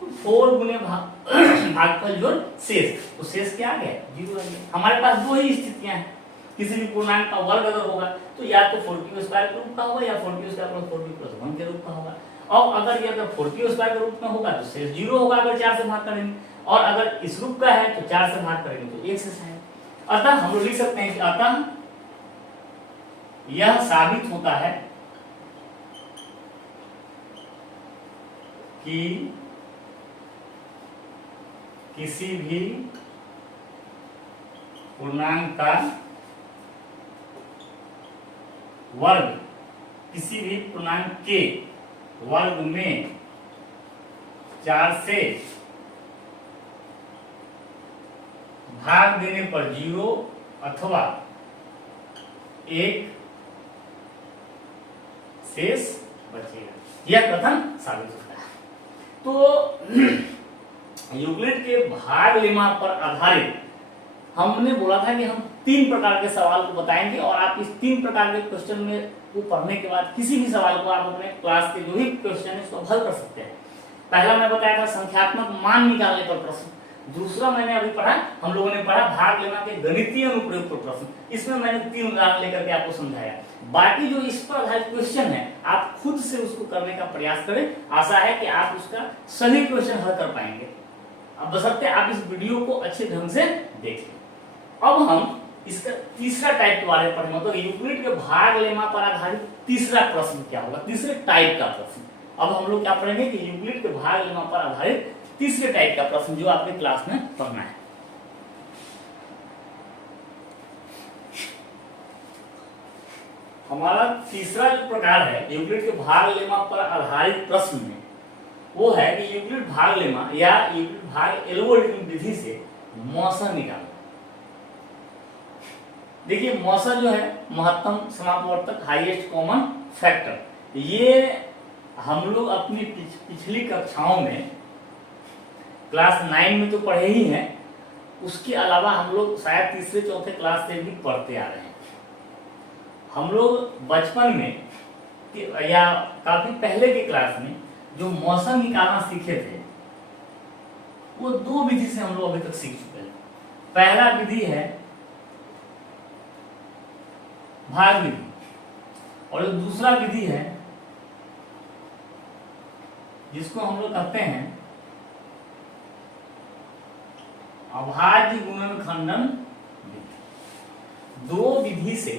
तो 4 गुने भागफल जोड़ शेष, तो शेष क्या आ गया? 0 आ गया। हमारे पास 2 ही स्थितियां हैं, किसी भी पूर्णांक का वर्ग अगर होगा तो या तो 4q² के रूप का होगा या 4q² + 4q + 1 के रूप का होगा। और अगर ये 4q² के रूप में होगा तो शेष 0 होगा अगर 4 से भाग करेंगे, और अगर इस रूप का है तो 4 से भाग करेंगे तो 1 से आएगा। अतः हम लोग लिख सकते हैं कि अतः यह साबित होता है कि किसी भी पूर्णांक का वर्ग किसी भी पूर्णांक के वर्ग में 4 से भाग देने पर 0 अथवा 1 शेष बचेगा, यह कथन साबित होता है। तो यूक्लिड के भाग लेमा पर आधारित हमने बोला था कि हम 3 प्रकार के सवाल को बताएंगे और आप इस 3 प्रकार के क्वेश्चन में को पढ़ने के बाद किसी भी सवाल को आप अपने क्लास के जो भी क्वेश्चन है उसको हल कर सकते हैं। पहला मैं बताया था संख्यात्मक मान निकालने पर प्रश्न, दूसरा मैंने अभी पढ़ा, हम लोगों ने पढ़ा भाग लेमा के गणितीय अनुप्रयोग पर प्रश्न। इसमें मैंने 3 उदाहरण लेकर के आपको समझाया। बाकी जो इस पर आधारित क्वेश्चन है आप खुद से उसको करने का प्रयास करें, आशा है कि आप उसका सभी क्वेश्चन हल कर पाएंगे। अब बशर्ते आप इस वीडियो को अच्छे ढंग से देखें। अब हम इसका तीसरा टाइप के बारे में पढ़ेंगे, मतलब यूक्लिड के भाग लेमा पर आधारित तीसरा प्रश्न क्या होगा, तीसरे टाइप का प्रश्न। अब हम लोग क्या पढ़ेंगे कि यूक्लिड के भाग लेमा पर आधारित तीसरे टाइप का प्रश्न जो आपके क्लास में पढ़ना है। हमारा तीसरा जो प्रकार है यूक्लिड के भाग लेमा पर आधारित प्रश्न में, वो है कि यूक्लिड भाग लेमा या यूक्लिड भाग एल्गोरिथम विधि से मौसा निकालना। देखिए मौसा जो है महत्तम समापवर्तक, हाईएस्ट कॉमन फैक्टर, ये हम लोग अपनी पिछली कक्षाओं में क्लास 9 में तो पढ़े ही हैं, उसके अलावा हम लोग शायद तीसरे चौथे क्लास से भी पढ़ते आ रहे हैं। हम लोग बचपन में या काफी पहले के क्लास में जो मौसा निकालना सीखे थे वो 2 विधि से हम लोग अभी तक सीख चुके हैं। पहला विधि है भाग विधि और जो दूसरा विधि है जिसको हम लोग कहते हैं अभाज्य गुणनखंडन विधि। 2 विधि से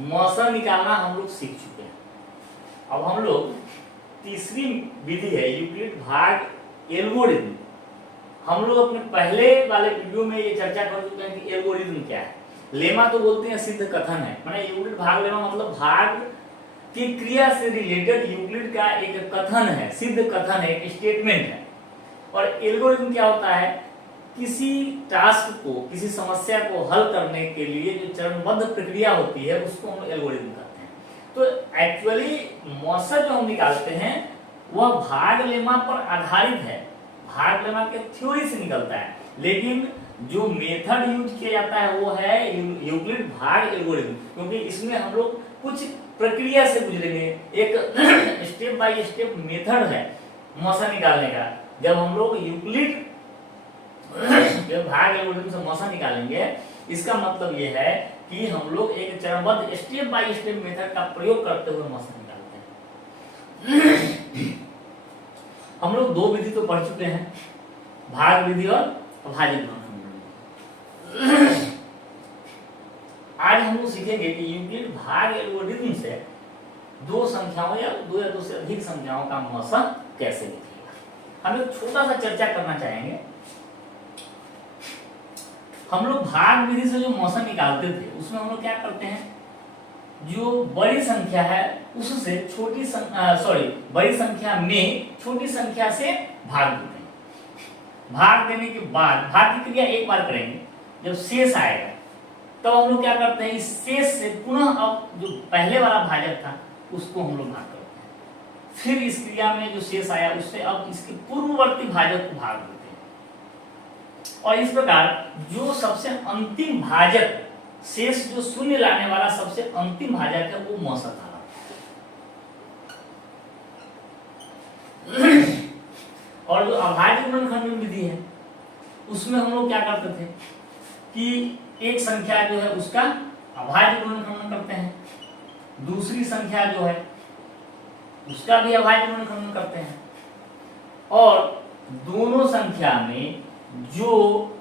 मौसा निकालना हम लोग सीख चुके हैं। अब हम लोग तीसरी विधि है यूक्लिड भाग एल्गोरिथम। हम लोग अपने पहले वाले वीडियो में ये चर्चा कर चुके हैं कि एल्गोरिथम क्या है। लेमा तो बोलते हैं सिद्ध कथन है, माने यूक्लिड भाग लेमा मतलब भाग की क्रिया से रिलेटेड यूक्लिड का एक कथन है, सिद्ध कथन है, एक स्टेटमेंट है। और एल्गोरिथम क्या होता है, किसी टास्क को, किसी समस्या को हल करने के लिए जो चरणबद्ध प्रक्रिया होती है उसको हम एल्गोरिथम कहते हैं। तो एक्चुअली मौसा जो हम निकालते हैं वह भाग लेमा पर आधारित है, भाग लेमा के थ्योरी से निकलता है, लेकिन जो मेथड यूज किया जाता है वो है यूक्लिड भाग एल्गोरिथम, क्योंकि इसमें हम लोग कुछ प्रक्रिया से गुजरेंगे, एक स्टेप बाय स्टेप मेथड है मौसा निकालने का। जब हम लोग यूक्लिड भाग एल्गोरिथम से मौसा निकालेंगे, इसका मतलब ये है कि हम लोग एक चरणबद्ध स्टेप बाय स्टेप मेथड का प्रयोग करते हुए मौसा निकालते हैं। हम लोग 2 विधि तो पढ़ चुके हैं, भाग विधि और अभाज्य गुणनखंडन। आज हम लोग सीखेंगे कि यूक्लिड भाग एल्गोरिथम से 2 संख्याओं या 2 से अधिक संख्याओं का मौसा कैसे निकलेगा। हम एक छोटा सा चर्चा करना चाहेंगे। हम लोग भाग विधि से जो मौसा निकालते थे उसमें हम लोग क्या करते हैं, जो बड़ी संख्या है उससे बड़ी संख्या में छोटी संख्या से भाग देते हैं। भाग देने के बाद भाग की क्रिया एक बार करेंगे, जब शेष आएगा तब हम लोग क्या करते हैं, इस शेष से पुनः अब जो पहले वाला भाजक था उसको हम लोग भाग करते हैं। फिर इस क्रिया में जो शेष आया उससे अब इसके पूर्ववर्ती भाजक को भाग देते हैं। और इस प्रकार जो सबसे अंतिम भाजक, शेष जो शून्य लाने वाला सबसे अंतिम भाजक है वो मौसा था। और जो अभाज्य गुणनखंडन विधि है उसमें हम लोग क्या करते थे कि एक संख्या जो है उसका अभाज्य गुणनखंडन करते हैं, दूसरी संख्या जो है उसका भी अभाज्य गुणनखंडन करते हैं, और दोनों संख्या में जो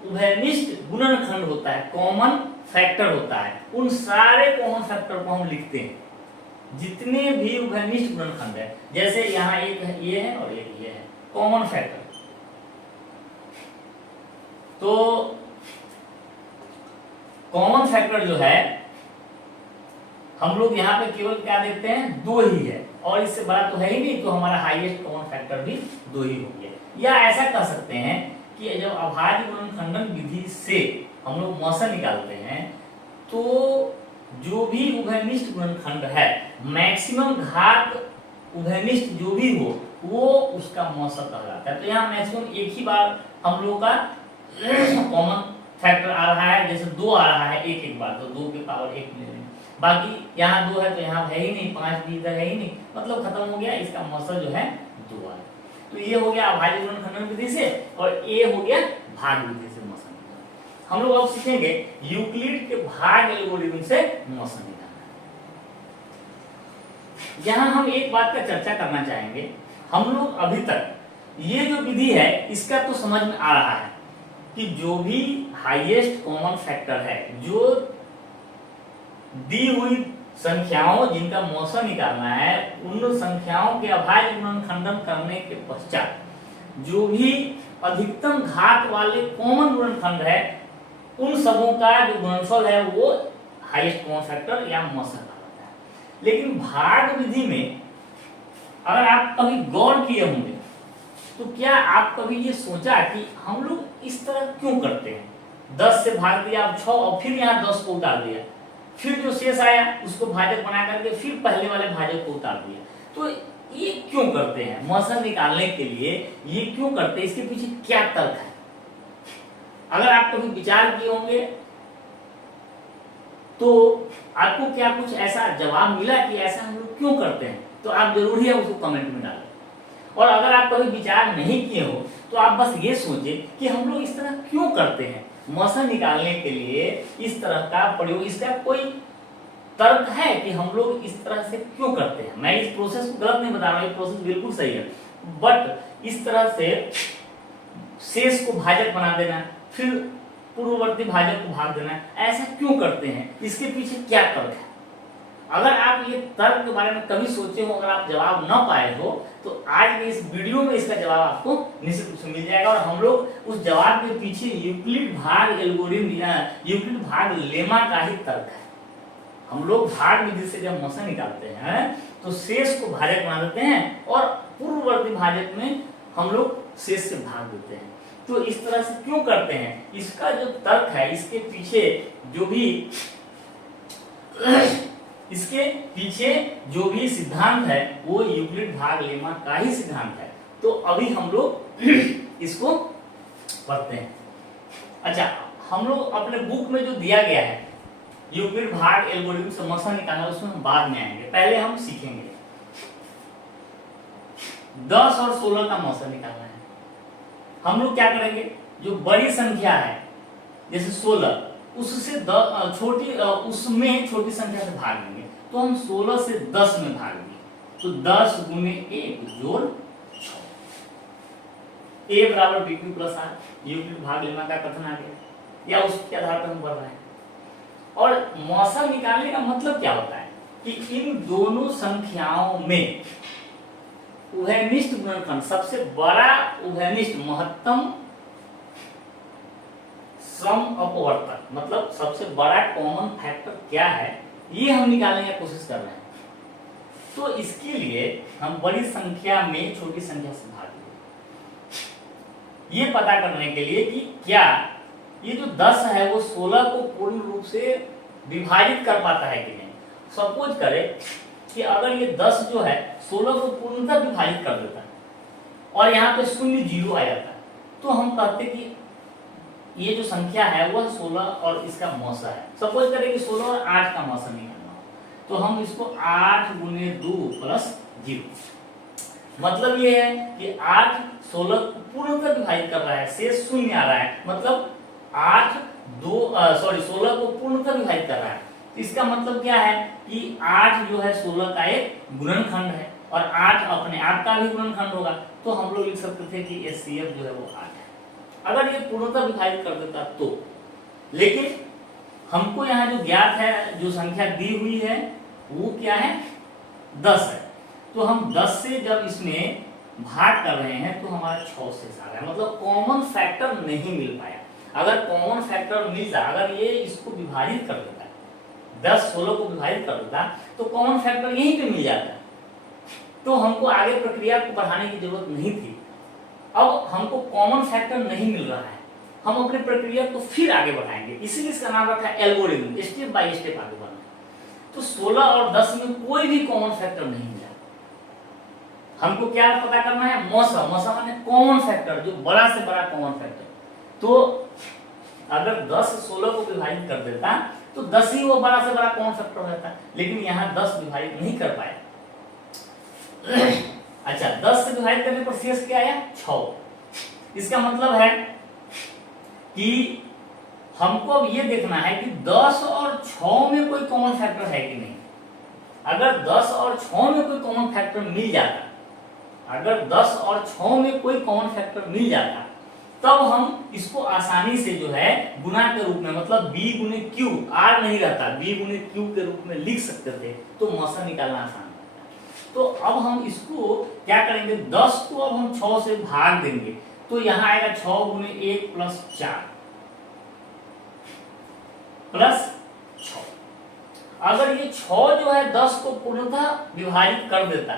उभयनिष्ठ गुणनखंड होता है, कॉमन फैक्टर होता है, उन सारे कॉमन फैक्टर को हम लिखते हैं। जितने भी उभयनिष्ठ गुणनखंड है, जैसे यहाँ एक ये है और एक ये है, कॉमन फैक्टर। तो कॉमन फैक्टर जो है हम लोग यहाँ पे केवल क्या देखते हैं, 2 ही है, और इससे बड़ा तो है ही नहीं, तो हमारा हाईएस्ट कॉमन फैक्टर भी 2 ही हो गया। या ऐसा कह सकते हैं कि जब अभाज्य गुणनखंडन विधि से हम लोग मौसा निकालते हैं तो जो भी उभयनिष्ठ गुणनखंड है, मैक्सिमम घात उभयनिष्ठ जो भी हो वो उसका मौसा कहलाता है। तो यहाँ मैक्सिमम एक ही बार हम लोग का कॉमन फैक्टर आ रहा है, जैसे 2 आ रहा है एक बार, तो 2 की पावर 1 ले लेंगे, बाकी यहाँ 2 है तो यहाँ है ही नहीं, 5 भी इधर है ही नहीं, मतलब खत्म हो गया, इसका मौसा जो है 2 आ। तो ये हो गया अभाज्य गुणनखंडन विधि से, और ये हो गया भाग विधि से मौसा निकालना। हम लोग अब सीखेंगे यूक्लिड के भाग एल्गोरिथम से मौसा निकालना। यहाँ हम एक बात का चर्चा करना चाहेंगे, हम लोग अभी तक ये जो विधि है इसका तो समझ में आ रहा है कि जो भी हाईएस्ट कॉमन फैक्टर है, जो दी हुई संख्याओं जिनका मौसा निकालना है, उन संख्याओं के अभाज्य गुणनखंडन करने के पश्चात जो भी अधिकतम घात वाले कॉमन गुणनखंड है, उन सबों का जो गुणनफल है वो हाईएस्ट कॉमन फैक्टर या मौसा कहलाता है। लेकिन भाग विधि में अगर आप कभी गौर किए होंगे तो क्या आप कभी ये सोचा कि हम लोग इस तरह क्यों करते हैं? 10 से भाग दिया, अब 6 और फिर यहाँ 10 को उतार दिया, फिर जो शेष आया उसको भाजक बना करके फिर पहले वाले भाजक को उतार दिया। तो ये क्यों करते हैं? मौसा निकालने के लिए ये क्यों करते हैं? इसके पीछे क्या तर्क है? अगर आप कभी विचार किए होंगे तो आपको क्या कुछ ऐसा जवाब मिला कि ऐसा हम लोग क्यों करते हैं? तो आप जरूर ही उसको कमेंट में डालें। और अगर आप कभी विचार नहीं किए हो तो आप बस ये सोचिए कि हम लोग इस तरह क्यों करते हैं। मौसा निकालने के लिए इस तरह का प्रयोग, इसका कोई तर्क है कि हम लोग इस तरह से क्यों करते हैं? मैं इस प्रोसेस को गलत नहीं बता रहा हूं, ये प्रोसेस बिल्कुल सही है, बट इस तरह से शेष को भाजक बना देना, फिर पूर्ववर्ती भाजक को भाग देना, ऐसा क्यों करते हैं? इसके पीछे क्या तर्क है? अगर आप ये तर्क के बारे में कभी सोचे हो, अगर आप जवाब न पाए हो, तो आज के इस वीडियो में इसका जवाब आपको निश्चित रूप से मिल जाएगा। और हम लोग उस जवाब के पीछे यूक्लिड भाग एल्गोरिथम या यूक्लिड भाग लेमा का ही तर्क है। हम लोग भाग विधि से जब मौसा निकालते हैं तो शेष को भाजक बना देते हैं और पूर्ववर्ती भाजक में हम लोग शेष से भाग देते हैं। तो इस तरह से क्यों करते हैं? इसका जो तर्क है, इसके पीछे जो भी सिद्धांत है वो यूक्लिड भाग लेमा का ही सिद्धांत है। तो अभी हम लोग इसको पढ़ते हैं। अच्छा, हम लोग अपने बुक में जो दिया गया है यूक्लिड भाग एल्गोरिथम से मौसा निकालना, उसमें हम बाद में आएंगे, पहले हम सीखेंगे 10 और 16 का मौसा निकालना है। हम लोग क्या करेंगे, जो बड़ी संख्या है जैसे 16, उससे उसमें छोटी संख्या से भाग देंगे। तो हम 16 से 10 में भाग देंगे, तो 10 गुने 1 जोड़ 6, a बराबर bq प्लस r, यूक्लिड भाग लेमा का कथन आ गया, या उसके आधार पर हम बढ़ रहे हैं। और मौसा निकालने का मतलब क्या होता है कि इन दोनों संख्याओं में उभयनिष्ठ गुणनखंड, सबसे बड़ा उभयनिष्ठ महत्तम सम अपवर्तक, मतलब सबसे बड़ा कॉमन फैक्टर क्या है, ये हम निकालने की कोशिश कर रहे हैं। तो इसके लिए हम बड़ी संख्या में छोटी संख्या से भाग देंगे, ये पता करने के लिए कि क्या ये जो 10 है वो 16 को पूर्ण रूप से विभाजित कर पाता है कि नहीं। सपोज करें कि अगर ये 10 जो है 16 को पूर्णतः विभाजित कर देता है और यहाँ पे 0 0 आ जाता है, तो हम कहते कि ये जो संख्या है वह 16 और इसका मौसा है। सपोज करें कि 16 और 8 का मौसा निकालना हो, तो हम इसको 8 गुने 2 प्लस 0, मतलब ये है कि 8 16 को पूर्णतः विभाजित कर रहा है, शेष 0 आ रहा है, मतलब 16 को पूर्णतः विभाजित कर रहा है। तो इसका मतलब क्या है कि 8 जो है 16 का एक गुणनखंड है और 8 अपने आप का भी गुणनखंड होगा। तो हम लोग लिख सकते थे कि HCF जो है वो 8 है, अगर ये पूर्णतः विभाजित कर देता तो। लेकिन हमको यहाँ जो ज्ञात है, जो संख्या दी हुई है वो क्या है, 10 है। तो हम 10 से जब इसमें भाग कर रहे हैं तो हमारा 6 शेष आ रहा है, मतलब कॉमन फैक्टर नहीं मिल पाया। अगर कॉमन फैक्टर मिलता, अगर ये इसको विभाजित कर देता, 10 16 को विभाजित कर देता, तो कॉमन फैक्टर यहीं पे मिल जाता, तो हमको आगे प्रक्रिया को बढ़ाने की जरूरत नहीं थी। अब हमको कॉमन फैक्टर नहीं मिल रहा है, हम अपनी प्रक्रिया को फिर आगे बढ़ाएंगे, इसीलिए इसका नाम रखा है एल्गोरिथम, स्टेप बाय स्टेप आगे बढ़ना। तो 16 और 10 में कोई भी कॉमन फैक्टर नहीं मिला, हमको क्या पता करना है, मौसा माने कॉमन फैक्टर, जो बड़ा से बड़ा कॉमन फैक्टर। तो अगर 10 से 16 को विभाजित कर देता तो 10 ही वो बड़ा से बड़ा कॉमन फैक्टर हो जाता, लेकिन यहाँ 10 विभाजित नहीं कर पाए। अच्छा, 10 से विभाजित करने पर शेष क्या आया, 6। इसका मतलब है कि हमको अब ये देखना है कि 10 और 6 में कोई कॉमन फैक्टर है कि नहीं। अगर 10 और 6 में कोई कॉमन फैक्टर मिल जाता, अगर 10 और 6 में कोई कॉमन फैक्टर मिल जाता, तब हम इसको आसानी से जो है गुना के रूप में, मतलब b गुने q, r नहीं रहता, b गुने q के रूप में लिख सकते थे, तो मौसा निकालना आसान था। तो अब हम इसको क्या करेंगे, 10 को अब हम 6 से भाग देंगे, तो यहाँ आएगा 6 गुने 1 प्लस 4 प्लस 6। अगर ये 6 जो है 10 को पूर्णतः विभाजित कर देता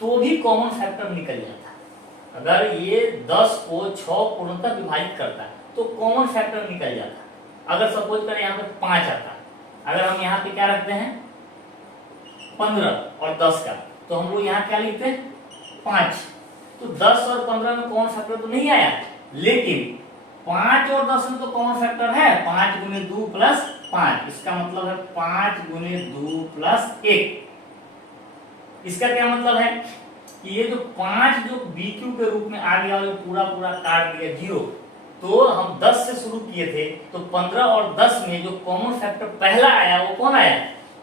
तो भी कॉमन फैक्टर निकल जाता। अगर ये 10 को 6 पूर्णतः विभाजित करता तो कॉमन फैक्टर निकल जाता। अगर सपोज करें यहाँ पे 5 आता, अगर हम यहाँ पे क्या रखते हैं 15 और 10 का, तो हम लोग यहाँ क्या लिखते हैं 5। तो 10 और 15 में कॉमन फैक्टर तो नहीं आया, लेकिन 5 और 10 में तो कॉमन फैक्टर है, 5 गुने 2 प्लस 5, इसका मतलब है 5 गुने 2 प्लस 1। इसका क्या मतलब है कि ये जो 5 जो BQ के रूप में आ गया, जो पूरा पूरा काट दिया 0, तो हम 10 से शुरू किए थे, तो 15 और 10 में जो कॉमन फैक्टर पहला आया वो कौन आया,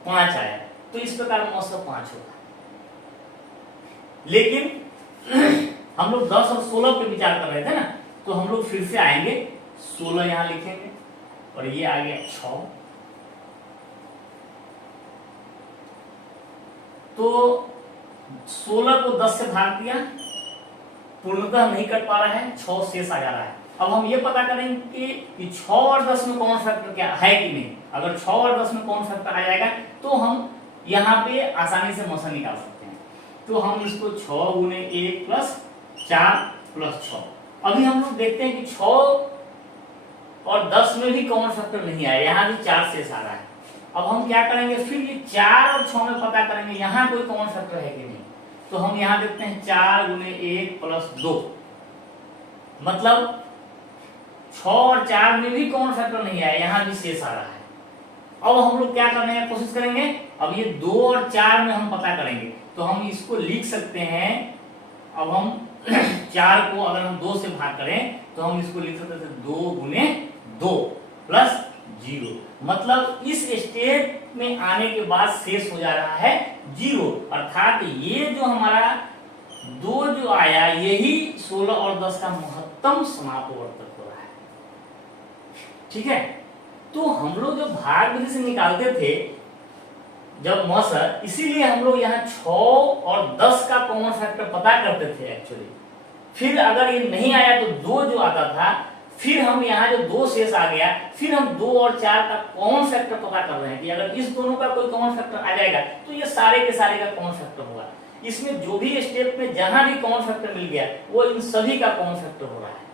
5 आया, तो इस प्रकार मौसम 5 होगा। लेकिन हम लोग 10 और 16 पे विचार कर रहे थे ना, तो हम लोग फिर से आएंगे, 16 यहां लिखेंगे और ये आ गया 6, तो 16 को 10 से भाग दिया, पूर्णतः नहीं कट पा रहा है, 6 शेष आ जा रहा है। अब हम ये पता करेंगे कि 6 और 10 में कॉमन फैक्टर क्या है कि नहीं। अगर 6 और 10 में कॉमन फैक्टर आ जाएगा तो हम यहाँ पे आसानी से मौसा निकाल सकते हैं। तो हम इसको 6 गुने 1 प्लस 4 प्लस 6, अभी हम लोग देखते हैं कि 6 और 10 में भी कॉमन फैक्टर नहीं आया, यहाँ भी 4 शेष आ रहा है। अब हम क्या करेंगे, फिर ये 4 और 6 में पता करेंगे यहाँ कोई कॉमन फैक्टर है कि नहीं। तो हम यहाँ देखते हैं 4 गुने 1 प्लस 2, मतलब 6 और 4 में भी कॉमन फैक्टर नहीं आया, यहाँ भी शेष आ रहा है। अब हम लोग क्या करने की कोशिश करेंगे, अब ये 2 और 4 में हम पता करेंगे, तो हम इसको लिख सकते हैं। अब हम 4 को अगर हम 2 से भाग करें तो हम इसको लिख सकते थे 2 गुने 2 प्लस 0, मतलब इस स्टेप में आने के बाद शेष हो जा रहा है 0, अर्थात ये जो हमारा 2 जो आया यही 16 और 10 का महत्तम समापवर्तक हो रहा है। ठीक है, तो हम लोग जब भाग विधि से निकालते थे जब मौसर, इसीलिए हम लोग यहाँ 6 और 10 का कॉमन फैक्टर पता करते थे एक्चुअली। फिर अगर ये नहीं आया तो 2 जो आता था, फिर हम यहाँ जो 2 शेष आ गया, फिर हम 2 और 4 का कॉमन फैक्टर पता कर रहे हैं कि अगर इस दोनों का कोई कॉमन फैक्टर आ जाएगा तो ये सारे के सारे का कॉमन फैक्टर होगा। इसमें जो भी स्टेप में जहां भी कॉमन फैक्टर मिल गया वो इन सभी का कॉमन फैक्टर हो रहा है।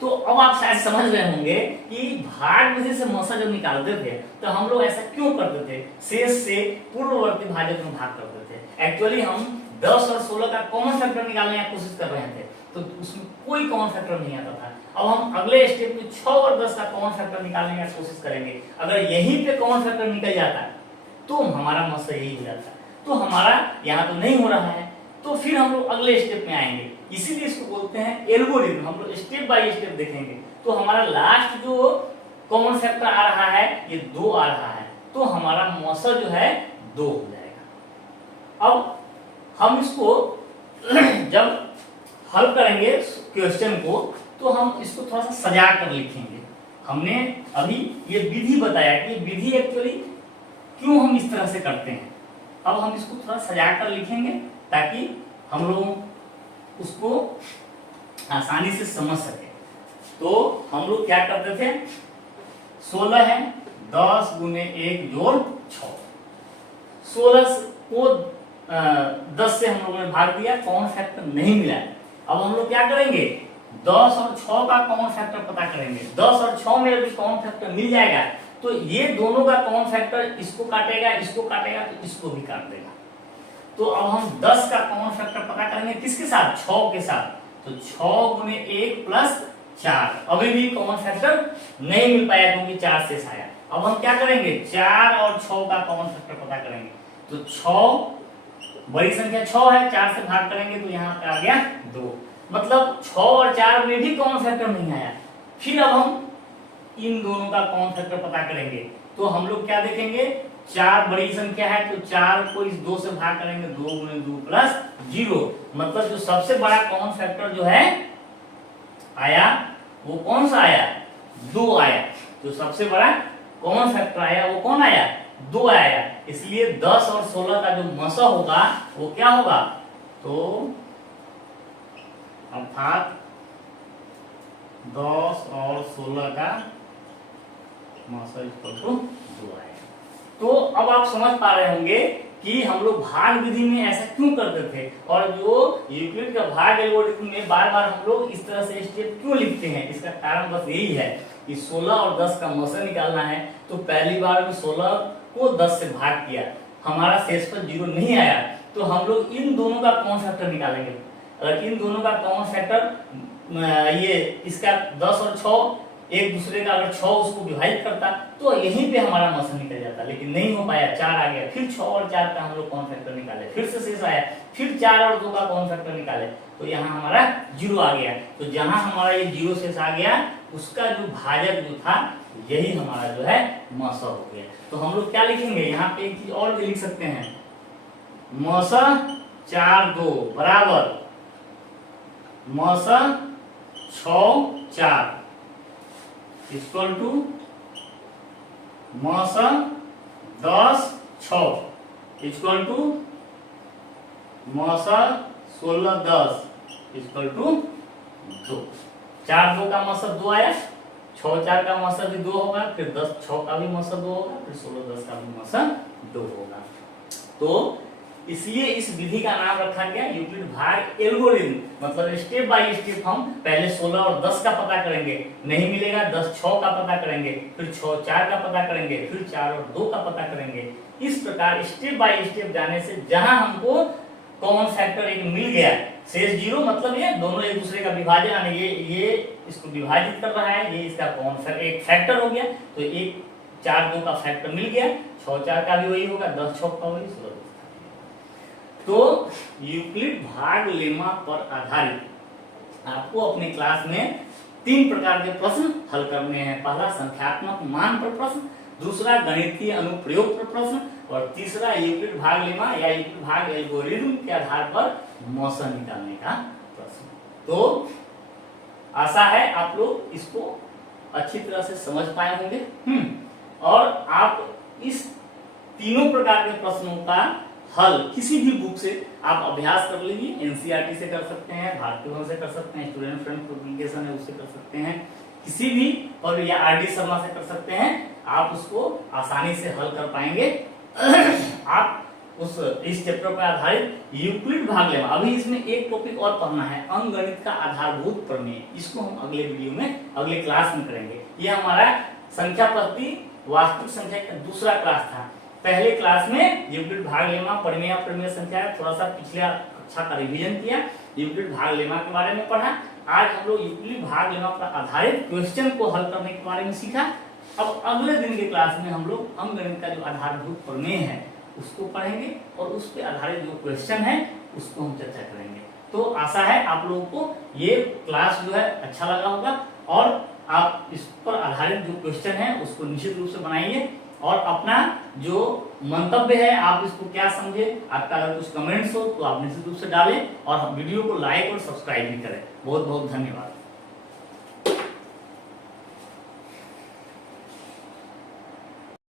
तो अब आप शायद समझ रहे होंगे कि भाग विधि से मौसा जब निकालते थे तो हम लोग ऐसा क्यों करते थे, शेष से पूर्ववर्ती भाजक में भाग करते थे। एक्चुअली हम 10 और 16 का कॉमन फैक्टर निकालने की कोशिश कर रहे थे, तो उसमें कोई कॉमन फैक्टर नहीं आता था। अब हम अगले स्टेप में 6 और 10 का कॉमन फैक्टर निकालने की कोशिश करेंगे। अगर यहीं पे कॉमन फैक्टर निकल जाता तो हमारा मौसा यही हो जाता, तो हमारा यहाँ तो नहीं हो रहा है, तो फिर हम लोग अगले स्टेप में आएंगे। इसीलिए इसको बोलते हैं एल्गोरिथम। हम लोग स्टेप बाय स्टेप देखेंगे। तो हमारा लास्ट जो कॉमन फैक्टर आ रहा है ये 2 आ रहा है, तो हमारा मौसा जो है 2 हो जाएगा। अब हम इसको जब हल करेंगे क्वेश्चन को तो हम इसको थोड़ा सा सजा कर लिखेंगे। हमने अभी ये विधि बताया कि विधि एक्चुअली क्यों हम इस तरह से करते हैं। अब हम इसको थोड़ा सजा कर लिखेंगे ताकि हम लोग उसको आसानी से समझ सके। तो हम लोग क्या करते थे, 16 है, 10 गुने 1 जोड़ 6, 16 को 10 से हम लोगों ने भाग दिया, कॉमन फैक्टर नहीं मिला। अब हम लोग क्या करेंगे, 10 और 6 का कॉमन फैक्टर पता करेंगे। 10 और 6 में यदि कॉमन फैक्टर मिल जाएगा तो ये दोनों का कॉमन फैक्टर इसको काटेगा तो इसको भी काट देगा। तो अब हम 10 का कॉमन फैक्टर पता करेंगे किसके साथ, 6 के साथ। तो 6 गुने 1 प्लस 4, अभी भी कॉमन फैक्टर नहीं मिल पाया क्योंकि 4 शेष आया। अब हम क्या करेंगे, 4 और 6 का कॉमन फैक्टर पता करेंगे। तो 6 बड़ी संख्या 6 है, 4 से भाग करेंगे तो यहाँ पे आ गया 2, मतलब 6 और 4 में भी कॉमन फैक्टर नहीं आया। फिर अब हम इन दोनों का कॉमन फैक्टर पता करेंगे। तो हम लोग क्या देखेंगे, 4 बड़ी संख्या है तो 4 को इस 2 से भाग करेंगे, 2 गुने 2 प्लस 0, मतलब जो सबसे बड़ा कॉमन फैक्टर जो है आया वो कौन सा आया, 2 आया। तो सबसे बड़ा कॉमन फैक्टर आया वो कौन आया, 2 आया। इसलिए 10 और 16 का जो मसा होगा वो क्या होगा, तो अर्थात 10 और 16 का मसा इक्वल टू 2 आएगा। तो अब आप समझ पा रहे होंगे कि हम लोग भाग विधि में ऐसा क्यों करते थे, और जो यूक्लिड का भाग एल्गोरिथम में बार बार हम लोग इस तरह से स्टेप क्यों लिखते हैं। इसका कारण बस यही है कि 16 और 10 का मसा निकालना है। तो पहली बार में 16 को 10 से भाग किया, हमारा शेष पर 0 नहीं आया, तो हम लोग इन दोनों का कॉमन फैक्टर निकालेंगे। अगर इन दोनों का कॉमन फैक्टर ये इसका 10 और 6 एक दूसरे का अगर 6 उसको विभाजित करता तो यहीं पे हमारा मसा निकल जाता, लेकिन नहीं हो पाया, 4 आ गया। फिर 6 और 4 का हम लोग कॉमन फैक्टर निकाले, फिर से शेष आया, फिर 4 और 2 का कॉमन फैक्टर निकाले, तो यहाँ हमारा 0 आ गया। तो जहां हमारा ये 0 शेष आ गया उसका जो भाजक जो था यही हमारा जो है मसा हो गया। तो हम लोग क्या लिखेंगे, यहाँ पे एक चीज और भी लिख सकते हैं, मसा 4 2 बराबर मसा 6 4 इक्वल टू मसा 10 6 इक्वल टू मसा 16 10 इक्वल टू 2। 4 2 का मसा 2 आया, 6 4 का मसा भी 2 होगा, फिर 10 6 का भी मसा 2 होगा, फिर 16 10 का भी मसा 2 होगा। तो इसलिए इस विधि का नाम रखा गया यूक्लिड भाग एल्गोरिथम, मतलब स्टेप बाय स्टेप हम पहले 16 और 10 का पता करेंगे, नहीं मिलेगा 10 6 का पता करेंगे, फिर 6 4 का पता करेंगे, फिर 4 और 2 का पता करेंगे। इस प्रकार स्टेप बाय स्टेप जाने से जहां हमको कॉमन फैक्टर एक मिल गया, शेष 0, मतलब ये दोनों एक दूसरे का विभाजन, यानी ये इसको विभाजित कर रहा है, ये इसका कॉमन फैक्टर एक फैक्टर हो गया, तो एक 4 2 का फैक्टर मिल गया, 6 4 का भी वही होगा, 10 6 का वही, 16 तो यूक्लिड भाग लेमा पर आधारित आपको अपने क्लास में 3 प्रकार के प्रश्न हल करने हैं। पहला संख्यात्मक मान पर प्रश्न, दूसरा गणितीय अनुप्रयोग पर प्रश्न, और तीसरा यूक्लिड भाग लेमा या यूक्लिड भाग एल्गोरिथम के आधार पर मौसा निकालने का प्रश्न। तो आशा है आप लोग इसको अच्छी तरह से समझ पाए होंगे। और आप इस तीनों प्रकार के प्रश्नों का हल किसी भी बुक से आप अभ्यास कर लीजिए, एनसीईआरटी से कर सकते हैं, भारतीय भवन से कर सकते हैं, स्टूडेंट फ्रेंड पब्लिकेशन है उससे कर सकते हैं, किसी भी, और या आरडी शर्मा से कर सकते हैं। आप उसको आसानी से हल कर पाएंगे। आप इस चैप्टर पर आधारित यूक्लिड भाग लेमा, अभी इसमें एक टॉपिक और पढ़ना है, अंकगणित का आधारभूत प्रमेय, इसको हम अगले वीडियो में अगले क्लास में करेंगे। ये हमारा संख्या पद्धति वास्तविक संख्या का दूसरा क्लास था। पहले क्लास में यूक्लिड भाग लेमा प्रमेय प्रमेय संख्या थोड़ा सा पिछले कक्षा का रिवीजन किया, यूक्लिड भाग लेमा के बारे में पढ़ा। आज हम लोग यूक्लिड भाग लेमा पर आधारित क्वेश्चन को हल करने के बारे में सीखा। अब अगले दिन के क्लास में हम लोग अंकगणित का जो आधारभूत प्रमेय है उसको पढ़ेंगे और उस पर आधारित जो क्वेश्चन है उसको हम चर्चा करेंगे। तो आशा है आप लोगों को ये क्लास जो है अच्छा लगा होगा, और आप इस पर आधारित जो क्वेश्चन है उसको निश्चित रूप से बनाइए, और अपना जो मंतव्य है आप इसको क्या समझे, आपका अगर कुछ कमेंट्स हो तो आप निश्चित रूप से डालें, और वीडियो को लाइक और सब्सक्राइब भी करें। बहुत बहुत धन्यवाद।